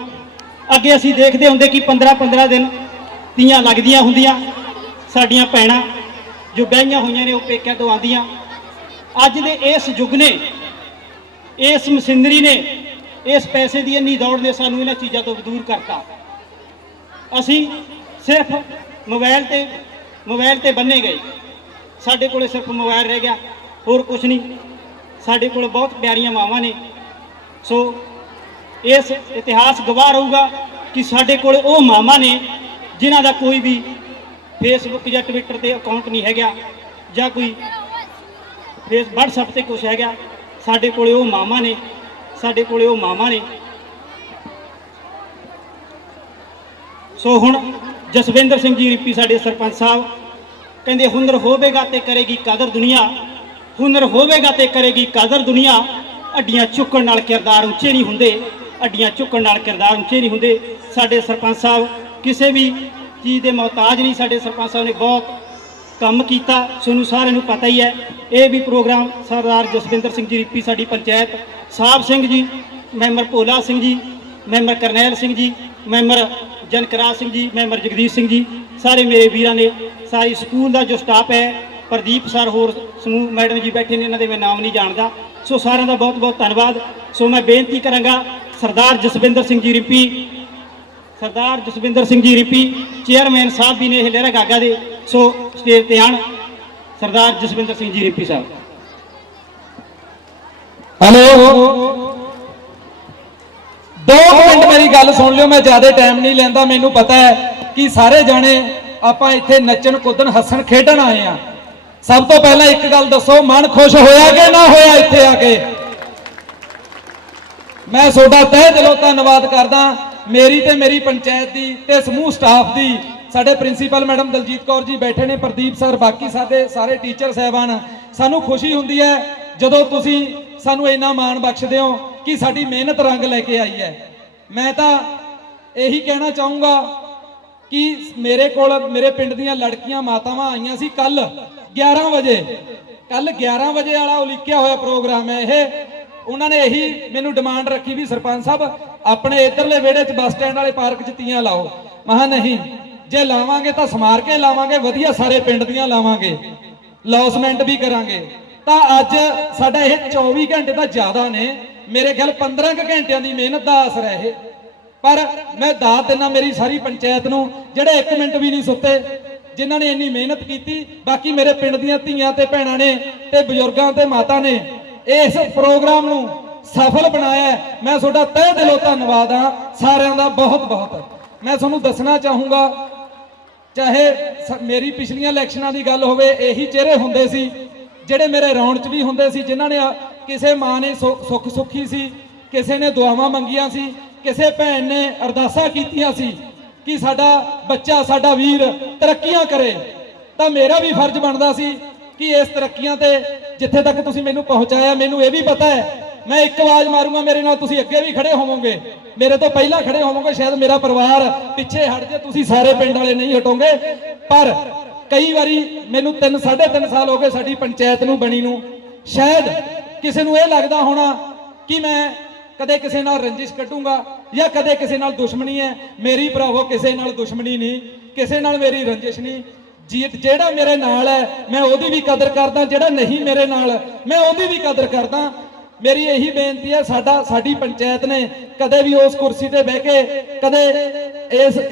ਅੱਗੇ ਅਸੀਂ ਦੇਖਦੇ ਹੁੰਦੇ ਕਿ 15-15 ਦਿਨ ਤੀਆਂ ਲੱਗਦੀਆਂ ਹੁੰਦੀਆਂ, ਸਾਡੀਆਂ ਭੈਣਾਂ ਜੋ ਵਿਆਹੀਆਂ ਹੋਈਆਂ ਨੇ ਉਹ ਪੇਕਿਆਂ ਤੋਂ ਆਉਂਦੀਆਂ। ਅੱਜ ਦੇ ਇਸ ਯੁੱਗ ਨੇ, ਇਸ ਮਸ਼ੀਨਰੀ ਨੇ, ਇਸ ਪੈਸੇ ਦੀ ਇੰਨੀ ਦੌੜ ਨੇ ਸਾਨੂੰ ਇਹਨਾਂ ਚੀਜ਼ਾਂ ਤੋਂ ਦੂਰ ਕਰਤਾ। ਅਸੀਂ ਸਿਰਫ ਮੋਬਾਈਲ ਤੇ ਬੰਨੇ ਗਏ, ਸਾਡੇ ਕੋਲੇ ਸਿਰਫ ਮੋਬਾਈਲ ਰਹਿ ਗਿਆ, ਹੋਰ ਕੁਝ ਨਹੀਂ। ਸਾਡੇ ਕੋਲ ਬਹੁਤ ਪਿਆਰੀਆਂ ਮਾਵਾਂ ਨੇ। ਸੋ ਇਸ ਇਤਿਹਾਸ ਗਵਾਹ ਰਹੂਗਾ ਕਿ ਸਾਡੇ ਕੋਲ ਉਹ ਮਾਵਾਂ ਨੇ ਜਿਨ੍ਹਾਂ ਦਾ ਕੋਈ ਵੀ ਫੇਸਬੁੱਕ ਜਾਂ ਟਵਿੱਟਰ ਤੇ ਅਕਾਊਂਟ ਨਹੀਂ ਹੈਗਾ, ਜਾਂ ਕੋਈ WhatsApp ਤੇ ਕੁਝ ਹੈਗਾ। ਸਾਡੇ ਕੋਲੇ ਉਹ ਮਾਵਾਂ ਨੇ, ਸਾਡੇ ਕੋਲੇ ਉਹ ਮਾਵਾਂ ਨੇ। ਸੋ ਹੁਣ ਜਸਵਿੰਦਰ ਸਿੰਘ ਜੀ ਰਿੰਪੀ ਸਾਡੇ ਸਰਪੰਚ ਸਾਹਿਬ ਕਹਿੰਦੇ ਹੁਨਰ ਹੋਵੇਗਾ ਤੇ ਕਰੇਗੀ ਕਦਰ ਦੁਨੀਆ, ਹੁਨਰ ਹੋਵੇਗਾ ਤੇ ਕਰੇਗੀ ਕਦਰ ਦੁਨੀਆ। ਅੱਡੀਆਂ ਚੁੱਕਣ ਨਾਲ ਕਿਰਦਾਰ ਉੱਚੇ ਨਹੀਂ ਹੁੰਦੇ, ਅੱਡੀਆਂ ਚੁੱਕਣ ਨਾਲ ਕਿਰਦਾਰ ਉੱਚੇ ਨਹੀਂ ਹੁੰਦੇ। ਸਾਡੇ ਸਰਪੰਚ ਸਾਹਿਬ ਕਿਸੇ ਵੀ ਚੀਜ਼ ਦੇ ਮੁਹਤਾਜ ਨਹੀਂ। ਸਾਡੇ ਸਰਪੰਚ ਸਾਹਿਬ ਨੇ ਬਹੁਤ ਕੰਮ ਕੀਤਾ, ਤੁਹਾਨੂੰ ਸਾਰਿਆਂ ਨੂੰ ਪਤਾ ਹੀ ਹੈ। ਇਹ ਵੀ ਪ੍ਰੋਗਰਾਮ ਸਰਦਾਰ ਜਸਵਿੰਦਰ ਸਿੰਘ ਜੀ ਰਿੰਪੀ, ਸਾਡੀ panchayat, Sahib Singh ji, member Bhola Singh ji, member Karnail Singh ji, member Janakraj Singh ji, member Jagdish Singh ji, ਸਾਰੇ ਮੇਰੇ ਵੀਰਾਂ ਨੇ, ਸਾਰੀ ਸਕੂਲ ਦਾ ਜੋ ਸਟਾਫ ਹੈ, ਪ੍ਰਦੀਪ ਸਰ, ਹੋਰ ਸਮੂਹ ਮੈਡਮ ਜੀ ਬੈਠੇ ਨੇ, ਇਹਨਾਂ ਦੇ ਮੈਂ ਨਾਮ ਨਹੀਂ ਜਾਣਦਾ। ਸੋ ਸਾਰਿਆਂ ਦਾ ਬਹੁਤ ਬਹੁਤ ਧੰਨਵਾਦ। ਸੋ ਮੈਂ ਬੇਨਤੀ ਕਰਾਂਗਾ ਸਰਦਾਰ ਜਸਵਿੰਦਰ ਸਿੰਘ ਜੀ ਰਿੰਪੀ, ਸਰਦਾਰ ਜਸਵਿੰਦਰ ਸਿੰਘ ਜੀ ਰਿੰਪੀ ਚੇਅਰਮੈਨ ਸਾਹਿਬ ਵੀ ਨੇ ਇਹ ਲਹਿਰਾ ਗਾਗਾ ਦੇ। ਸੋ ਸਟੇਜ ਤੇ ਆਣ ਸਰਦਾਰ ਜਸਵਿੰਦਰ ਸਿੰਘ ਜੀ ਰਿੰਪੀ ਸਾਹਿਬ। ਹੈਲੋ, 2 ਮਿੰਟ ਮੇਰੀ ਗੱਲ ਸੁਣ ਲਿਓ, ਮੈਂ ਜ਼ਿਆਦਾ ਟਾਈਮ ਨਹੀਂ ਲੈਂਦਾ। ਮੈਨੂੰ ਪਤਾ ਹੈ ਕਿ ਸਾਰੇ ਜਾਣੇ ਆਪਾਂ ਇੱਥੇ ਨੱਚਣ ਕੁੱਦਣ ਹੱਸਣ ਖੇਡਣ ਆਏ ਆ। ਸਭ ਤੋਂ ਪਹਿਲਾਂ ਇੱਕ ਗੱਲ ਦੱਸੋ, ਮਨ ਖੁਸ਼ ਹੋਇਆ ਕਿ ਨਾ ਹੋਇਆ ਇੱਥੇ ਆ ਕੇ? ਮੈਂ ਤੁਹਾਡਾ ਤਹਿ ਦਿਲੋਂ ਧੰਨਵਾਦ ਕਰਦਾ, ਮੇਰੀ ਤੇ ਮੇਰੀ ਪੰਚਾਇਤ ਦੀ ਤੇ ਸਮੂਹ ਸਟਾਫ ਦੀ। ਸਾਡੇ ਪ੍ਰਿੰਸੀਪਲ ਮੈਡਮ ਦਲਜੀਤ ਕੌਰ ਜੀ ਬੈਠੇ ਨੇ, ਪ੍ਰਦੀਪ ਸਰ, ਬਾਕੀ ਸਾਡੇ ਸਾਰੇ ਟੀਚਰ ਸਾਹਿਬਾਨ। ਸਾਨੂੰ ਖੁਸ਼ੀ ਹੁੰਦੀ ਹੈ ਜਦੋਂ ਤੁਸੀਂ ਸਾਨੂੰ ਇੰਨਾ ਮਾਣ ਬਖਸ਼ਦੇ ਹੋ ਕਿ ਸਾਡੀ ਮਿਹਨਤ ਰੰਗ ਲੈ ਕੇ ਆਈ ਹੈ। ਮੈਂ ਤਾਂ ਇਹੀ ਕਹਿਣਾ ਚਾਹੂੰਗਾ ਕਿ ਮੇਰੇ ਕੋਲ ਮੇਰੇ ਪਿੰਡ ਦੀਆਂ ਲੜਕੀਆਂ ਮਾਤਾਵਾਂ ਆਈਆਂ ਸੀ ਕੱਲ 11 ਵਜੇ। ਕੱਲ 11 ਵਜੇ ਵਾਲਾ ਉਲੀਕਿਆ ਹੋਇਆ ਪ੍ਰੋਗਰਾਮ ਹੈ ਇਹ। ਉਹਨਾਂ ਨੇ ਇਹੀ ਮੈਨੂੰ ਡਿਮਾਂਡ ਰੱਖੀ ਵੀ ਸਰਪੰਚ ਸਾਹਿਬ ਆਪਣੇ ਇਧਰਲੇ ਵਿਹੜੇ 'ਚ ਬੱਸ ਸਟੈਂਡ ਵਾਲੇ ਪਾਰਕ 'ਚ ਤੀਆਂ ਲਾਓ। ਮਹਾ ਨਹੀਂ, ਜੇ ਲਾਵਾਂਗੇ ਤਾਂ ਸਮਾਰ ਕੇ ਲਾਵਾਂਗੇ, ਵਧੀਆ ਸਾਰੇ ਪਿੰਡ ਦੀਆਂ ਲਾਵਾਂਗੇ, ਲੌਸਮੈਂਟ ਵੀ ਕਰਾਂਗੇ। ਤਾਂ ਅੱਜ ਸਾਡਾ ਇਹ 24 ਘੰਟੇ ਤਾਂ ਜ਼ਿਆਦਾ ਨੇ, ਮੇਰੇ ਖਿਆਲ 15 ਕੁ ਘੰਟਿਆਂ ਦੀ ਮਿਹਨਤ ਦਾ ਅਸਰ ਹੈ ਇਹ। ਪਰ ਮੈਂ ਦਾਤ ਦਿੰਦਾ ਮੇਰੀ ਸਾਰੀ ਪੰਚਾਇਤ ਨੂੰ, ਜਿਹੜੇ 1 ਮਿੰਟ ਵੀ ਨਹੀਂ ਸੁੱਤੇ, ਜਿਨ੍ਹਾਂ ਨੇ ਇੰਨੀ ਮਿਹਨਤ ਕੀਤੀ। ਬਾਕੀ ਮੇਰੇ ਪਿੰਡ ਦੀਆਂ ਧੀਆਂ ਤੇ ਭੈਣਾਂ ਨੇ ਤੇ ਬਜ਼ੁਰਗਾਂ ਤੇ ਮਾਤਾ ਨੇ ਇਸ ਪ੍ਰੋਗਰਾਮ ਨੂੰ ਸਫਲ ਬਣਾਇਆ। ਮੈਂ ਤੁਹਾਡਾ ਤਹਿ ਦਿਲੋਂ ਧੰਨਵਾਦ ਆ ਸਾਰਿਆਂ ਦਾ, ਬਹੁਤ ਬਹੁਤ। ਮੈਂ ਤੁਹਾਨੂੰ ਦੱਸਣਾ ਚਾਹੂੰਗਾ, ਚਾਹੇ ਮੇਰੀ ਪਿਛਲੀਆਂ ਇਲੈਕਸ਼ਨਾਂ ਦੀ ਗੱਲ ਹੋਵੇ, ਇਹੀ ਚਿਹਰੇ ਹੁੰਦੇ ਸੀ ਜਿਹੜੇ ਮੇਰੇ ਰੌਣ 'ਚ ਵੀ ਹੁੰਦੇ ਸੀ, ਜਿਨ੍ਹਾਂ ਨੇ ਕਿਸੇ ਮਾਂ ਨੇ ਸੁੱਖ ਸੁੱਖੀ ਸੀ, ਕਿਸੇ ਨੇ ਦੁਆਵਾਂ ਮੰਗੀਆਂ ਸੀ, ਕਿਸੇ ਭੈਣ ਨੇ ਅਰਦਾਸਾਂ ਕੀਤੀਆਂ ਸੀ ਕਿ ਸਾਡਾ ਬੱਚਾ, ਸਾਡਾ ਵੀਰ ਤਰੱਕੀਆਂ ਕਰੇ। ਤਾਂ ਮੇਰਾ ਵੀ ਫਰਜ਼ ਬਣਦਾ ਸੀ ਕਿ ਇਸ ਤਰੱਕੀਆਂ ਤੇ ਜਿੱਥੇ ਤੱਕ ਤੁਸੀਂ ਮੈਨੂੰ ਪਹੁੰਚਾਇਆ, ਮੈਨੂੰ ਇਹ ਵੀ ਪਤਾ ਹੈ ਮੈਂ ਇੱਕ ਆਵਾਜ਼ ਮਾਰੂੰਗਾ, ਮੇਰੇ ਨਾਲ ਤੁਸੀਂ ਅੱਗੇ ਵੀ ਖੜੇ ਹੋਵੋਗੇ, ਮੇਰੇ ਤੋਂ ਪਹਿਲਾਂ ਖੜੇ ਹੋਵੋਗੇ। ਸ਼ਾਇਦ ਮੇਰਾ ਪਰਿਵਾਰ ਪਿੱਛੇ ਹਟ ਜੇ, ਤੁਸੀਂ ਸਾਰੇ ਪਿੰਡ ਵਾਲੇ ਨਹੀਂ ਹਟੋਗੇ। ਪਰ ਕਈ ਵਾਰੀ ਮੈਨੂੰ 3.5 ਸਾਲ ਹੋ ਗਏ ਸਾਡੀ ਪੰਚਾਇਤ ਨੂੰ ਬਣੀ ਨੂੰ। ਸ਼ਾਇਦ ਕਿਸੇ ਨੂੰ ਇਹ ਲੱਗਦਾ ਹੋਣਾ ਕਿ ਮੈਂ ਕਦੇ ਕਿਸੇ ਨਾਲ ਰੰਜਿਸ਼ ਕੱਢੂੰਗਾ ਜਾਂ ਕਦੇ ਕਿਸੇ ਨਾਲ ਦੁਸ਼ਮਣੀ ਹੈ। ਮੇਰੀ ਭਰਾਵੋ ਕਿਸੇ ਨਾਲ ਦੁਸ਼ਮਣੀ ਨਹੀਂ, ਕਿਸੇ ਨਾਲ ਮੇਰੀ ਰੰਜਿਸ਼ ਨਹੀਂ। ਜਿਹੜਾ ਮੇਰੇ ਨਾਲ ਹੈ ਮੈਂ ਉਹਦੀ ਵੀ ਕਦਰ ਕਰਦਾ, ਜਿਹੜਾ ਨਹੀਂ ਮੇਰੇ ਨਾਲ ਮੈਂ ਉਹਦੀ ਵੀ ਕਦਰ ਕਰਦਾ। ਮੇਰੀ ਇਹੀ ਬੇਨਤੀ ਹੈ, ਸਾਡੀ ਪੰਚਾਇਤ ਨੇ ਕਦੇ ਵੀ ਉਸ ਕੁਰਸੀ ਤੇ ਬਹਿ ਕੇ ਕਦੇ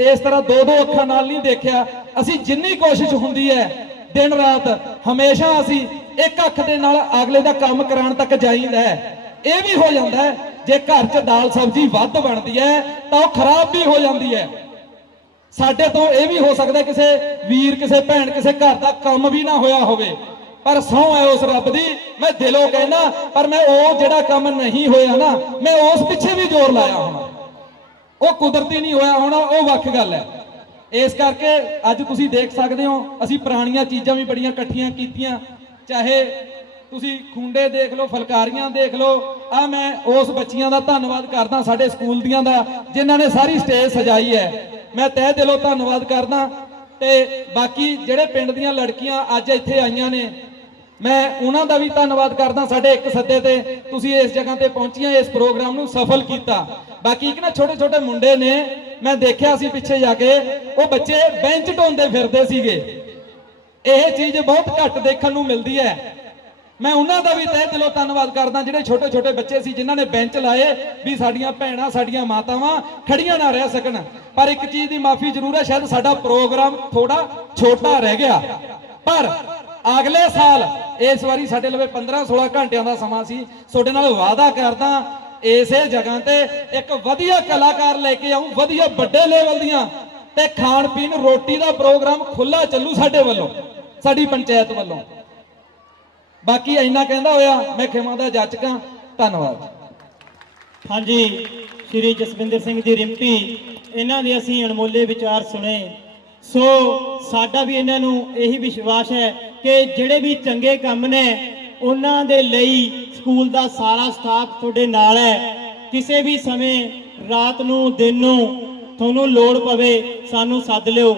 ਇਸ ਤਰ੍ਹਾਂ 2-2 ਅੱਖਾਂ ਨਾਲ ਨਹੀਂ ਦੇਖਿਆ। ਅਸੀਂ ਜਿੰਨੀ ਕੋਸ਼ਿਸ਼ ਹੁੰਦੀ ਹੈ ਦਿਨ ਰਾਤ, ਹਮੇਸ਼ਾ ਅਸੀਂ ਇੱਕ ਅੱਖ ਦੇ ਨਾਲ ਅਗਲੇ ਦਾ ਕੰਮ ਕਰਾਉਣ ਤੱਕ ਜਾਈਦਾ ਹੈ। ਇਹ ਵੀ ਹੋ ਜਾਂਦਾ ਹੈ ਜੇ ਘਰ 'ਚ ਦਾਲ ਸਬਜ਼ੀ ਵੱਧ ਬਣਦੀ ਹੈ ਤਾਂ ਉਹ ਖਰਾਬ ਵੀ ਹੋ ਜਾਂਦੀ ਹੈ। ਸਾਡੇ ਤੋਂ ਇਹ ਵੀ ਹੋ ਸਕਦਾ ਕਿਸੇ ਵੀਰ, ਕਿਸੇ ਭੈਣ, ਕਿਸੇ ਘਰ ਦਾ ਕੰਮ ਵੀ ਨਾ ਹੋਇਆ ਹੋਵੇ, ਪਰ ਸਹੁੰ ਹੈ ਉਸ ਰੱਬ ਦੀ, ਮੈਂ ਦਿਲੋਂ ਕਹਿਣਾ, ਪਰ ਮੈਂ ਉਹ ਜਿਹੜਾ ਕੰਮ ਨਹੀਂ ਹੋਇਆ ਨਾ, ਮੈਂ ਉਸ ਪਿੱਛੇ ਵੀ ਜ਼ੋਰ ਲਾਇਆ ਹੋਣਾ। ਉਹ ਕੁਦਰਤੀ ਨਹੀਂ ਹੋਇਆ ਹੋਣਾ, ਉਹ ਵੱਖ ਗੱਲ ਹੈ। ਇਸ ਕਰਕੇ ਅੱਜ ਤੁਸੀਂ ਦੇਖ ਸਕਦੇ ਹੋ ਅਸੀਂ ਪੁਰਾਣੀਆਂ ਚੀਜ਼ਾਂ ਵੀ ਬੜੀਆਂ ਇਕੱਠੀਆਂ ਕੀਤੀਆਂ, ਚਾਹੇ ਤੁਸੀਂ ਖੁੰਡੇ ਦੇਖ ਲਓ, ਫੁਲਕਾਰੀਆਂ ਦੇਖ ਲਓ। ਆ ਮੈਂ ਉਸ ਬੱਚੀਆਂ ਦਾ ਧੰਨਵਾਦ ਕਰਦਾ, ਸਾਡੇ ਸਕੂਲ ਦੀਆਂ ਦਾ, ਜਿਨ੍ਹਾਂ ਨੇ ਸਾਰੀ ਸਟੇਜ ਸਜਾਈ ਹੈ। ਮੈਂ ਤਹਿ ਦਿਲੋਂ ਧੰਨਵਾਦ ਕਰਦਾ। ਤੇ ਬਾਕੀ ਜਿਹੜੇ ਪਿੰਡ ਦੀਆਂ ਲੜਕੀਆਂ ਅੱਜ ਇੱਥੇ ਆਈਆਂ ਨੇ, ਮੈਂ ਉਹਨਾਂ ਦਾ ਵੀ ਧੰਨਵਾਦ ਕਰਦਾ। ਸਾਡੇ ਇੱਕ ਸੱਦੇ ਤੇ ਤੁਸੀਂ ਇਸ ਜਗ੍ਹਾ ਤੇ ਪਹੁੰਚੀਆਂ, ਇਸ ਪ੍ਰੋਗਰਾਮ ਨੂੰ ਸਫਲ ਕੀਤਾ। ਬਾਕੀ ਇੱਕ ਨਾ ਛੋਟੇ ਛੋਟੇ ਮੁੰਡੇ ਨੇ, ਮੈਂ ਦੇਖਿਆ ਸੀ ਪਿੱਛੇ ਜਾ ਕੇ, ਉਹ ਬੱਚੇ ਬੈਂਚ ਢੋਂਦੇ ਫਿਰਦੇ ਸੀਗੇ। ਇਹ ਚੀਜ਼ ਬਹੁਤ ਘੱਟ ਦੇਖਣ ਨੂੰ ਮਿਲਦੀ ਹੈ। ਮੈਂ ਉਹਨਾਂ ਦਾ ਵੀ ਤਹਿ ਦਿਲੋਂ ਧੰਨਵਾਦ ਕਰਦਾ, ਜਿਹੜੇ ਛੋਟੇ ਛੋਟੇ ਬੱਚੇ ਸੀ ਜਿਨ੍ਹਾਂ ਨੇ ਬੈਂਚ ਲਾਏ ਵੀ ਸਾਡੀਆਂ ਭੈਣਾਂ, ਸਾਡੀਆਂ ਮਾਤਾਵਾਂ ਖੜੀਆਂ ਨਾ ਰਹਿ ਸਕਣ। ਪਰ ਇੱਕ ਚੀਜ਼ ਦੀ ਮਾਫੀ ਜ਼ਰੂਰ ਹੈ, ਸ਼ਾਇਦ ਸਾਡਾ ਪ੍ਰੋਗਰਾਮ ਥੋੜਾ ਛੋਟਾ ਰਹਿ ਗਿਆ, ਪਰ ਅਗਲੇ ਸਾਲ ਇਸ ਵਾਰੀ ਸਾਡੇ ਲਵੇ 15-16 ਘੰਟਿਆਂ ਦਾ ਸਮਾਂ ਸੀ। ਤੁਹਾਡੇ ਨਾਲ ਵਾਅਦਾ ਕਰਦਾ ਇਸੇ ਜਗ੍ਹਾ ਤੇ ਇੱਕ ਵਧੀਆ ਕਲਾਕਾਰ ਲੈ ਕੇ ਆਉਂ, ਵਧੀਆ ਵੱਡੇ ਲੈਵਲ ਦੀਆਂ, ਤੇ ਖਾਣ ਪੀਣ ਰੋਟੀ ਦਾ ਪ੍ਰੋਗਰਾਮ ਖੁੱਲਾ ਚੱਲੂ ਸਾਡੇ ਵੱਲੋਂ, ਸਾਡੀ ਪੰਚਾਇਤ ਵੱਲੋਂ। ਬਾਕੀ ਇੰਨਾ ਕਹਿੰਦਾ ਹੋਇਆ ਮੈਂ ਖਿਮਾ ਦਾ ਜਾਚਕਾਂ। ਧੰਨਵਾਦ। ਹਾਂਜੀ, ਸ਼੍ਰੀ ਜਸਵਿੰਦਰ ਸਿੰਘ ਜੀ ਰਿੰਪੀ, ਇਹਨਾਂ ਦੇ ਅਸੀਂ ਅਣਮੋਲੇ ਵਿਚਾਰ ਸੁਣੇ। ਸੋ ਸਾਡਾ ਵੀ ਇਹਨਾਂ ਨੂੰ ਇਹੀ ਵਿਸ਼ਵਾਸ ਹੈ ਕਿ ਜਿਹੜੇ ਵੀ ਚੰਗੇ ਕੰਮ ਨੇ ਉਹਨਾਂ ਦੇ ਲਈ ਸਕੂਲ ਦਾ ਸਾਰਾ ਸਟਾਫ ਤੁਹਾਡੇ ਨਾਲ ਹੈ। ਕਿਸੇ ਵੀ ਸਮੇਂ, ਰਾਤ ਨੂੰ, ਦਿਨ ਨੂੰ ਤੁਹਾਨੂੰ ਲੋੜ ਪਵੇ ਸਾਨੂੰ ਸੱਦ ਲਿਓ।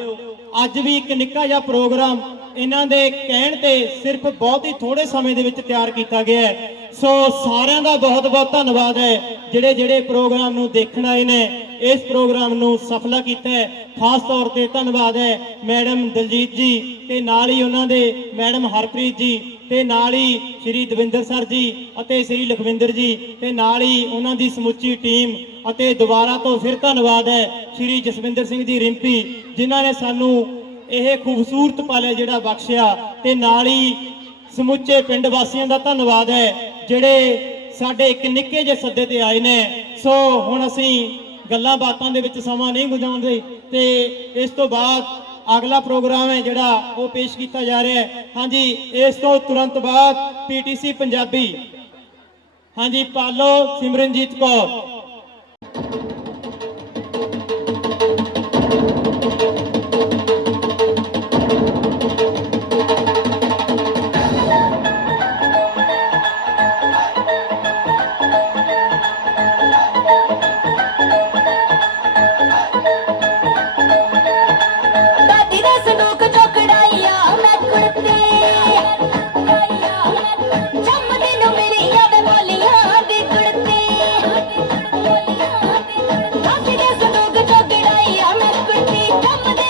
ਅੱਜ ਵੀ ਇੱਕ ਨਿੱਕਾ ਜਿਹਾ ਪ੍ਰੋਗਰਾਮ ਇਹਨਾਂ ਦੇ ਕਹਿਣ ਤੇ ਸਿਰਫ ਬਹੁਤ ਹੀ ਥੋੜੇ ਸਮੇਂ ਦੇ ਵਿੱਚ ਤਿਆਰ ਕੀਤਾ ਗਿਆ ਹੈ। ਸੋ ਸਾਰਿਆਂ ਦਾ ਬਹੁਤ ਬਹੁਤ ਧੰਨਵਾਦ ਹੈ ਜਿਹੜੇ ਪ੍ਰੋਗਰਾਮ ਨੂੰ ਦੇਖਣ ਆਏ ਨੇ, ਇਸ ਪ੍ਰੋਗਰਾਮ ਨੂੰ ਸਫਲਾ ਕੀਤਾ ਹੈ। ਖਾਸ ਤੌਰ ਤੇ ਧੰਨਵਾਦ ਹੈ ਮੈਡਮ ਦਲਜੀਤ ਜੀ, ਤੇ ਨਾਲ ਹੀ ਉਹਨਾਂ ਦੇ ਮੈਡਮ ਹਰਪ੍ਰੀਤ ਜੀ, ਤੇ ਨਾਲ ਹੀ ਸ਼੍ਰੀ ਦਵਿੰਦਰ ਸਰ ਜੀ ਅਤੇ ਸ਼੍ਰੀ ਲਖਵਿੰਦਰ ਜੀ, ਤੇ ਨਾਲ ਹੀ ਉਹਨਾਂ ਦੀ ਸਮੁੱਚੀ ਟੀਮ। ਅਤੇ ਦੁਬਾਰਾ ਤੋਂ ਫਿਰ ਧੰਨਵਾਦ ਹੈ ਸ਼੍ਰੀ ਜਸਵਿੰਦਰ ਸਿੰਘ ਜੀ ਰਿੰਪੀ, ਜਿਨ੍ਹਾਂ ਨੇ ਸਾਨੂੰ ਇਹ ਖੂਬਸੂਰਤ ਪਲ ਜਿਹੜਾ ਬਖਸ਼ਿਆ। ਤੇ ਨਾਲ ਹੀ ਸਮੁੱਚੇ ਪਿੰਡ ਵਾਸੀਆਂ ਦਾ ਧੰਨਵਾਦ ਹੈ ਜਿਹੜੇ ਸਾਡੇ ਇੱਕ ਨਿੱਕੇ ਜਿਹੇ ਸੱਦੇ ਤੇ ਆਏ ਨੇ। ਸੋ ਹੁਣ ਅਸੀਂ ਗੱਲਾਂ ਬਾਤਾਂ ਦੇ ਵਿੱਚ ਸਮਾਂ ਨਹੀਂ ਗੁਜ਼ਾਰਦੇ, ਤੇ ਇਸ ਤੋਂ ਬਾਅਦ ਅਗਲਾ ਪ੍ਰੋਗਰਾਮ ਹੈ ਜਿਹੜਾ ਉਹ ਪੇਸ਼ ਕੀਤਾ ਜਾ ਰਿਹਾ ਹੈ। ਹਾਂਜੀ, ਇਸ ਤੋਂ ਤੁਰੰਤ ਬਾਅਦ ਪੀਟੀਸੀ ਪੰਜਾਬੀ, ਹਾਂਜੀ, ਪਾਲੋ ਸਿਮਰਨਜੀਤ ਕੌਰ। ਦਾਦੀ ਦਾ ਸੰਦੂਕ ਚੋਂ ਕਢਾਈਆ ਮੈਂ ਕੁੜਤੇ, ਜੰਮਦੀ ਨੂੰ ਮਿਲੀਆਂ ਵੇ ਬੋਲੀਆਂ ਦੀ ਕੁੜਤੇ। ਦਾਦੀ ਦੇ ਸੰਦੂਕ ਚੋਂ ਕਢਾਈਆ ਮੈਂ ਕੁੜਤੀ, ਜੰਮਦੀ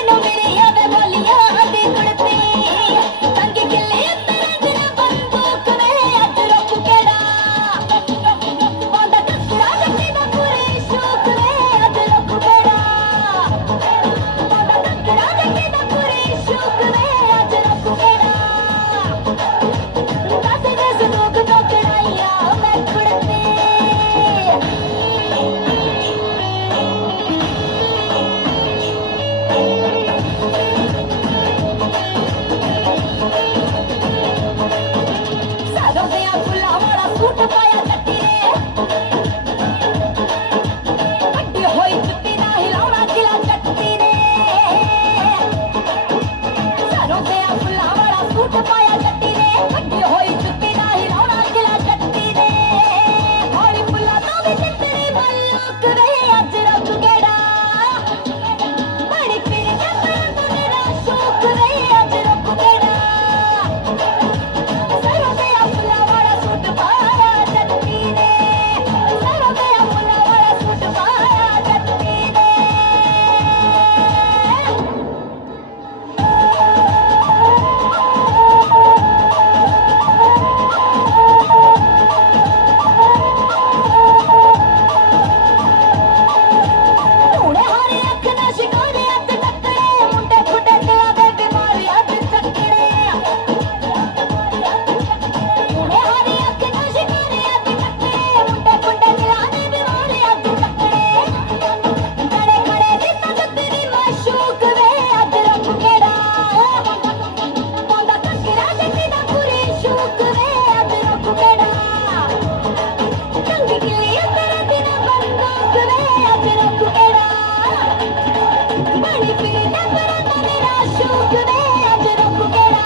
माशूक ने अज रुक गया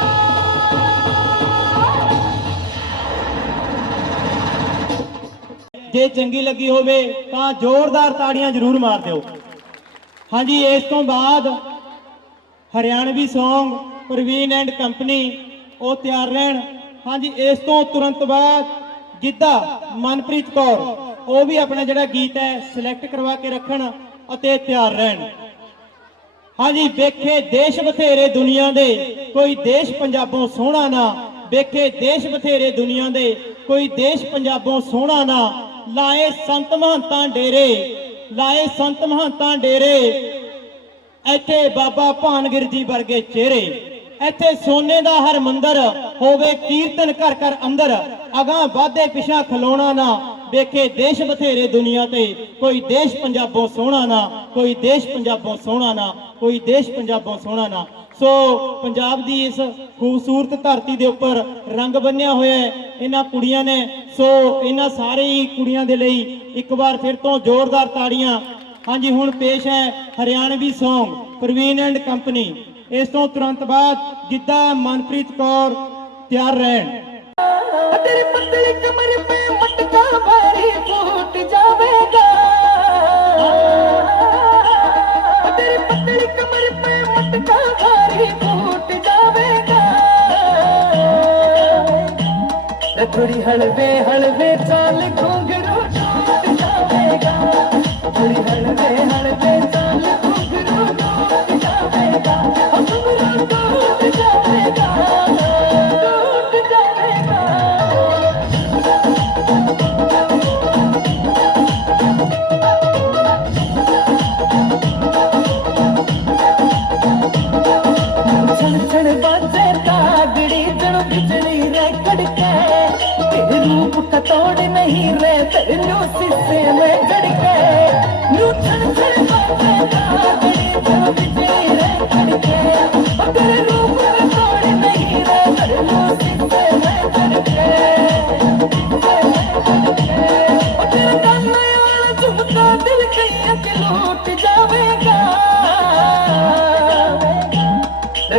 ਜੇ ਚੰਗੀ ਲੱਗੀ ਹੋਵੇ ਤਾਂ ਜ਼ੋਰਦਾਰ ਤਾੜੀਆਂ ਜ਼ਰੂਰ ਮਾਰ ਦਿਓ। ਹਾਂਜੀ, ਇਸ ਤੋਂ ਬਾਅਦ Haryanvi Song Praveen and company ਉਹ ਤਿਆਰ ਰਹਿਣ। ਹਾਂਜੀ, ਇਸ ਤੋਂ ਤੁਰੰਤ ਬਾਅਦ ਗਿੱਧਾ ਮਨਪ੍ਰੀਤ ਕੌਰ ਉਹ ਵੀ ਆਪਣਾ ਜਿਹੜਾ ਗੀਤ ਹੈ ਸਿਲੈਕਟ ਕਰਵਾ ਕੇ ਰੱਖਣ ਅਤੇ ਤਿਆਰ ਰਹਿਣ। ਹਾਂਜੀ, ਵੇਖੇ ਦੇਸ਼ ਬਥੇਰੇ ਦੁਨੀਆ ਦੇ ਕੋਈ ਦੇਸ਼ ਪੰਜਾਬੋਂ ਸੋਹਣਾ ਨਾ, ਵੇਖੇ ਦੇਸ਼ ਬਥੇਰੇ ਦੁਨੀਆ ਦੇ ਕੋਈ ਦੇਸ਼ ਪੰਜਾਬੋਂ ਸੋਹਣਾ ਨਾ, ਲਾਏ ਸੰਤ ਮਹੰਤਾਂ ਡੇਰੇ, ਲਾਏ ਸੰਤ ਮਹੰਤਾਂ ਡੇਰੇ, ਇੱਥੇ ਬਾਬਾ ਭਾਨਗਿਰ ਜੀ ਵਰਗੇ ਚਿਹਰੇ, ਇੱਥੇ ਸੋਨੇ ਦਾ ਹਰ ਮੰਦਰ ਹੋਵੇ ਕੀਰਤਨ ਘਰ ਘਰ ਅੰਦਰ, ਅਗਾਂਹ ਵਾਧੇ ਪਿਛਾਂ ਖਲੋਣਾ ਨਾ, ਵੇਖੇ ਦੇਸ਼ ਬਥੇਰੇ ਦੁਨੀਆ ਤੇ ਕੋਈ ਦੇਸ਼ ਪੰਜਾਬੋਂ ਸੋਹਣਾ ਨਾ, ਕੋਈ ਦੇਸ਼ ਪੰਜਾਬੋਂ ਸੋਹਣਾ ਨਾ, ਕੋਈ ਦੇਸ਼ ਪੰਜਾਬੋਂ ਸੋਹਣਾ ਨਾ। ਸੋ ਪੰਜਾਬ ਦੀ ਇਸ ਖੂਬਸੂਰਤ ਧਰਤੀ ਦੇ ਉੱਪਰ ਰੰਗ ਬੰਨਿਆ ਹੋਇਆ ਹੈ ਇਹਨਾਂ ਕੁੜੀਆਂ ਨੇ। ਸੋ ਇਹਨਾਂ ਸਾਰੇ ਹੀ ਕੁੜੀਆਂ ਦੇ ਲਈ ਇੱਕ ਵਾਰ ਫਿਰ ਤੋਂ ਜ਼ੋਰਦਾਰ ਤਾੜੀਆਂ। ਹਾਂਜੀ, ਹੁਣ ਪੇਸ਼ ਹੈ Haryanvi Song Praveen and company. ਇਸ ਤੋਂ ਤੁਰੰਤ ਬਾਅਦ ਗਿੱਧਾ ਮਨਪ੍ਰੀਤ ਕੌਰ ਤਿਆਰ ਰਹਿਣ। तेरी पतली कमर पे मटका भारी फूट जावेगा, तेरी पतली कमर पे मटका भारी फूट जावेगा, थोड़ी हलवे हलवे चाल घुंघरू टूट जावेगा, थोड़ी हलवे हलवे चाल घुंघरू टूट जावेगा, घुंघरू टूट जावेगा, टूट जावेगा। छण छण बाजे कागड़ी जड़ बिजली रे कड़के, तेरे रूप का तोड़ नहीं रे तेरे न्यू शीशे में जड़के, न्यू छण छण बाजे कागड़ी जड़ बिजली रे कड़के, तेरे रूप का तोड़ नहीं रे तेरे न्यू शीशे में जड़के, तेरे गाने वाला झुमका दिल कहीं के लूट जावेगा,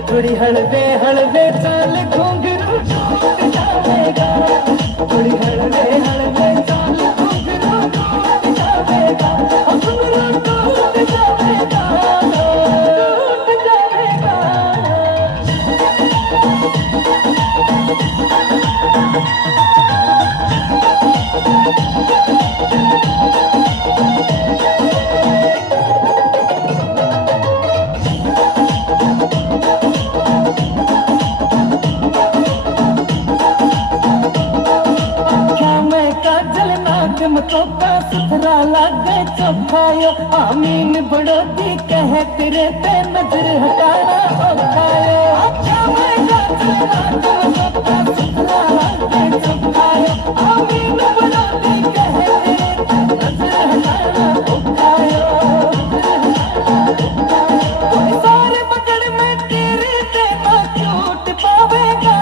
थोड़ी हलवे हलवे चाल घुंघरू टूट जावेगा, थोड़ी हलवे हलवे चाल घुंघरू टूट जावेगा, घुंघरू टूट जावेगा, टूट जावेगा। तो का सुथरा लागे चौखायो, आमीन बड़ोती कहे तेरे पे नजर हटाना औखायो, अच्छा मैं गाजर तो का सुथरा लागे चौखायो, आमीन बड़ोती कहे तेरे पे नजर हटाना औखायो, कोई सारे पकड़ में तेरे पे ना चोट पावेगा,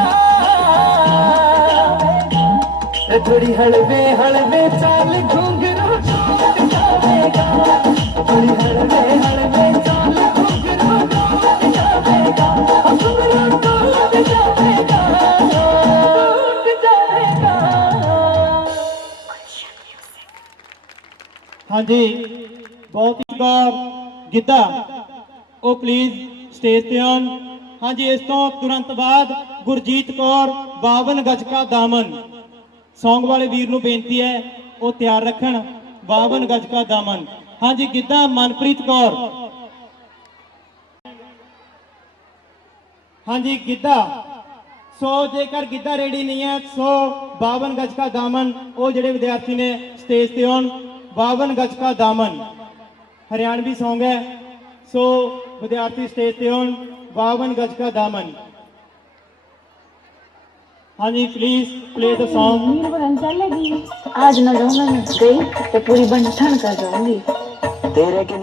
थोड़ी हलवे हलवे चाल घुंघरू टूट जावेगा, थोड़ी हलवे हलवे चाल घुंघरू टूट जावेगा, घुंघरू टूट जावेगा, टूट जावेगा। ਹਾਂਜੀ, ਬਹੁਤ ਹੀ ਗੌਰ ਗਿੱਧਾ ਉਹ ਪਲੀਜ਼ ਸਟੇਜ ਤੇ ਆਉਣ। ਹਾਂਜੀ, ਇਸ ਤੋਂ ਤੁਰੰਤ ਬਾਅਦ ਗੁਰਜੀਤ ਕੌਰ 52 ਗਜ ਕਾ ਦਾਮਨ Song ਵਾਲੇ ਵੀਰ ਨੂੰ ਬੇਨਤੀ ਹੈ ਉਹ ਤਿਆਰ ਰੱਖਣ 52 ਗਜ ਕਾ ਦਾਮਨ। ਹਾਂਜੀ, ਗਿੱਧਾ ਮਨਪ੍ਰੀਤ ਕੌਰ। ਹਾਂਜੀ, ਗਿੱਧਾ। ਸੋ ਜੇਕਰ ਗਿੱਧਾ ਰੈਡੀ ਨਹੀਂ ਹੈ ਸੋ 52 ਗਜ ਕਾ ਦਾਮਨ ਉਹ ਜਿਹੜੇ ਵਿਦਿਆਰਥੀ ਨੇ ਸਟੇਜ ਤੇ ਆਉਣ। 52 ਗਜ ਕਾ ਦਾਮਨ ਹਰਿਆਣਵੀ Song ਹੈ, ਸੋ ਵਿਦਿਆਰਥੀ ਸਟੇਜ ਤੇ ਆਉਣ। 52 गज का दामन। हाँ जी, प्लीज प्ले द सॉन्ग। नींद बन चलेगी आज न जाऊंगा मैं गई तो पूरी बन ठन कर जाऊंगी तेरे के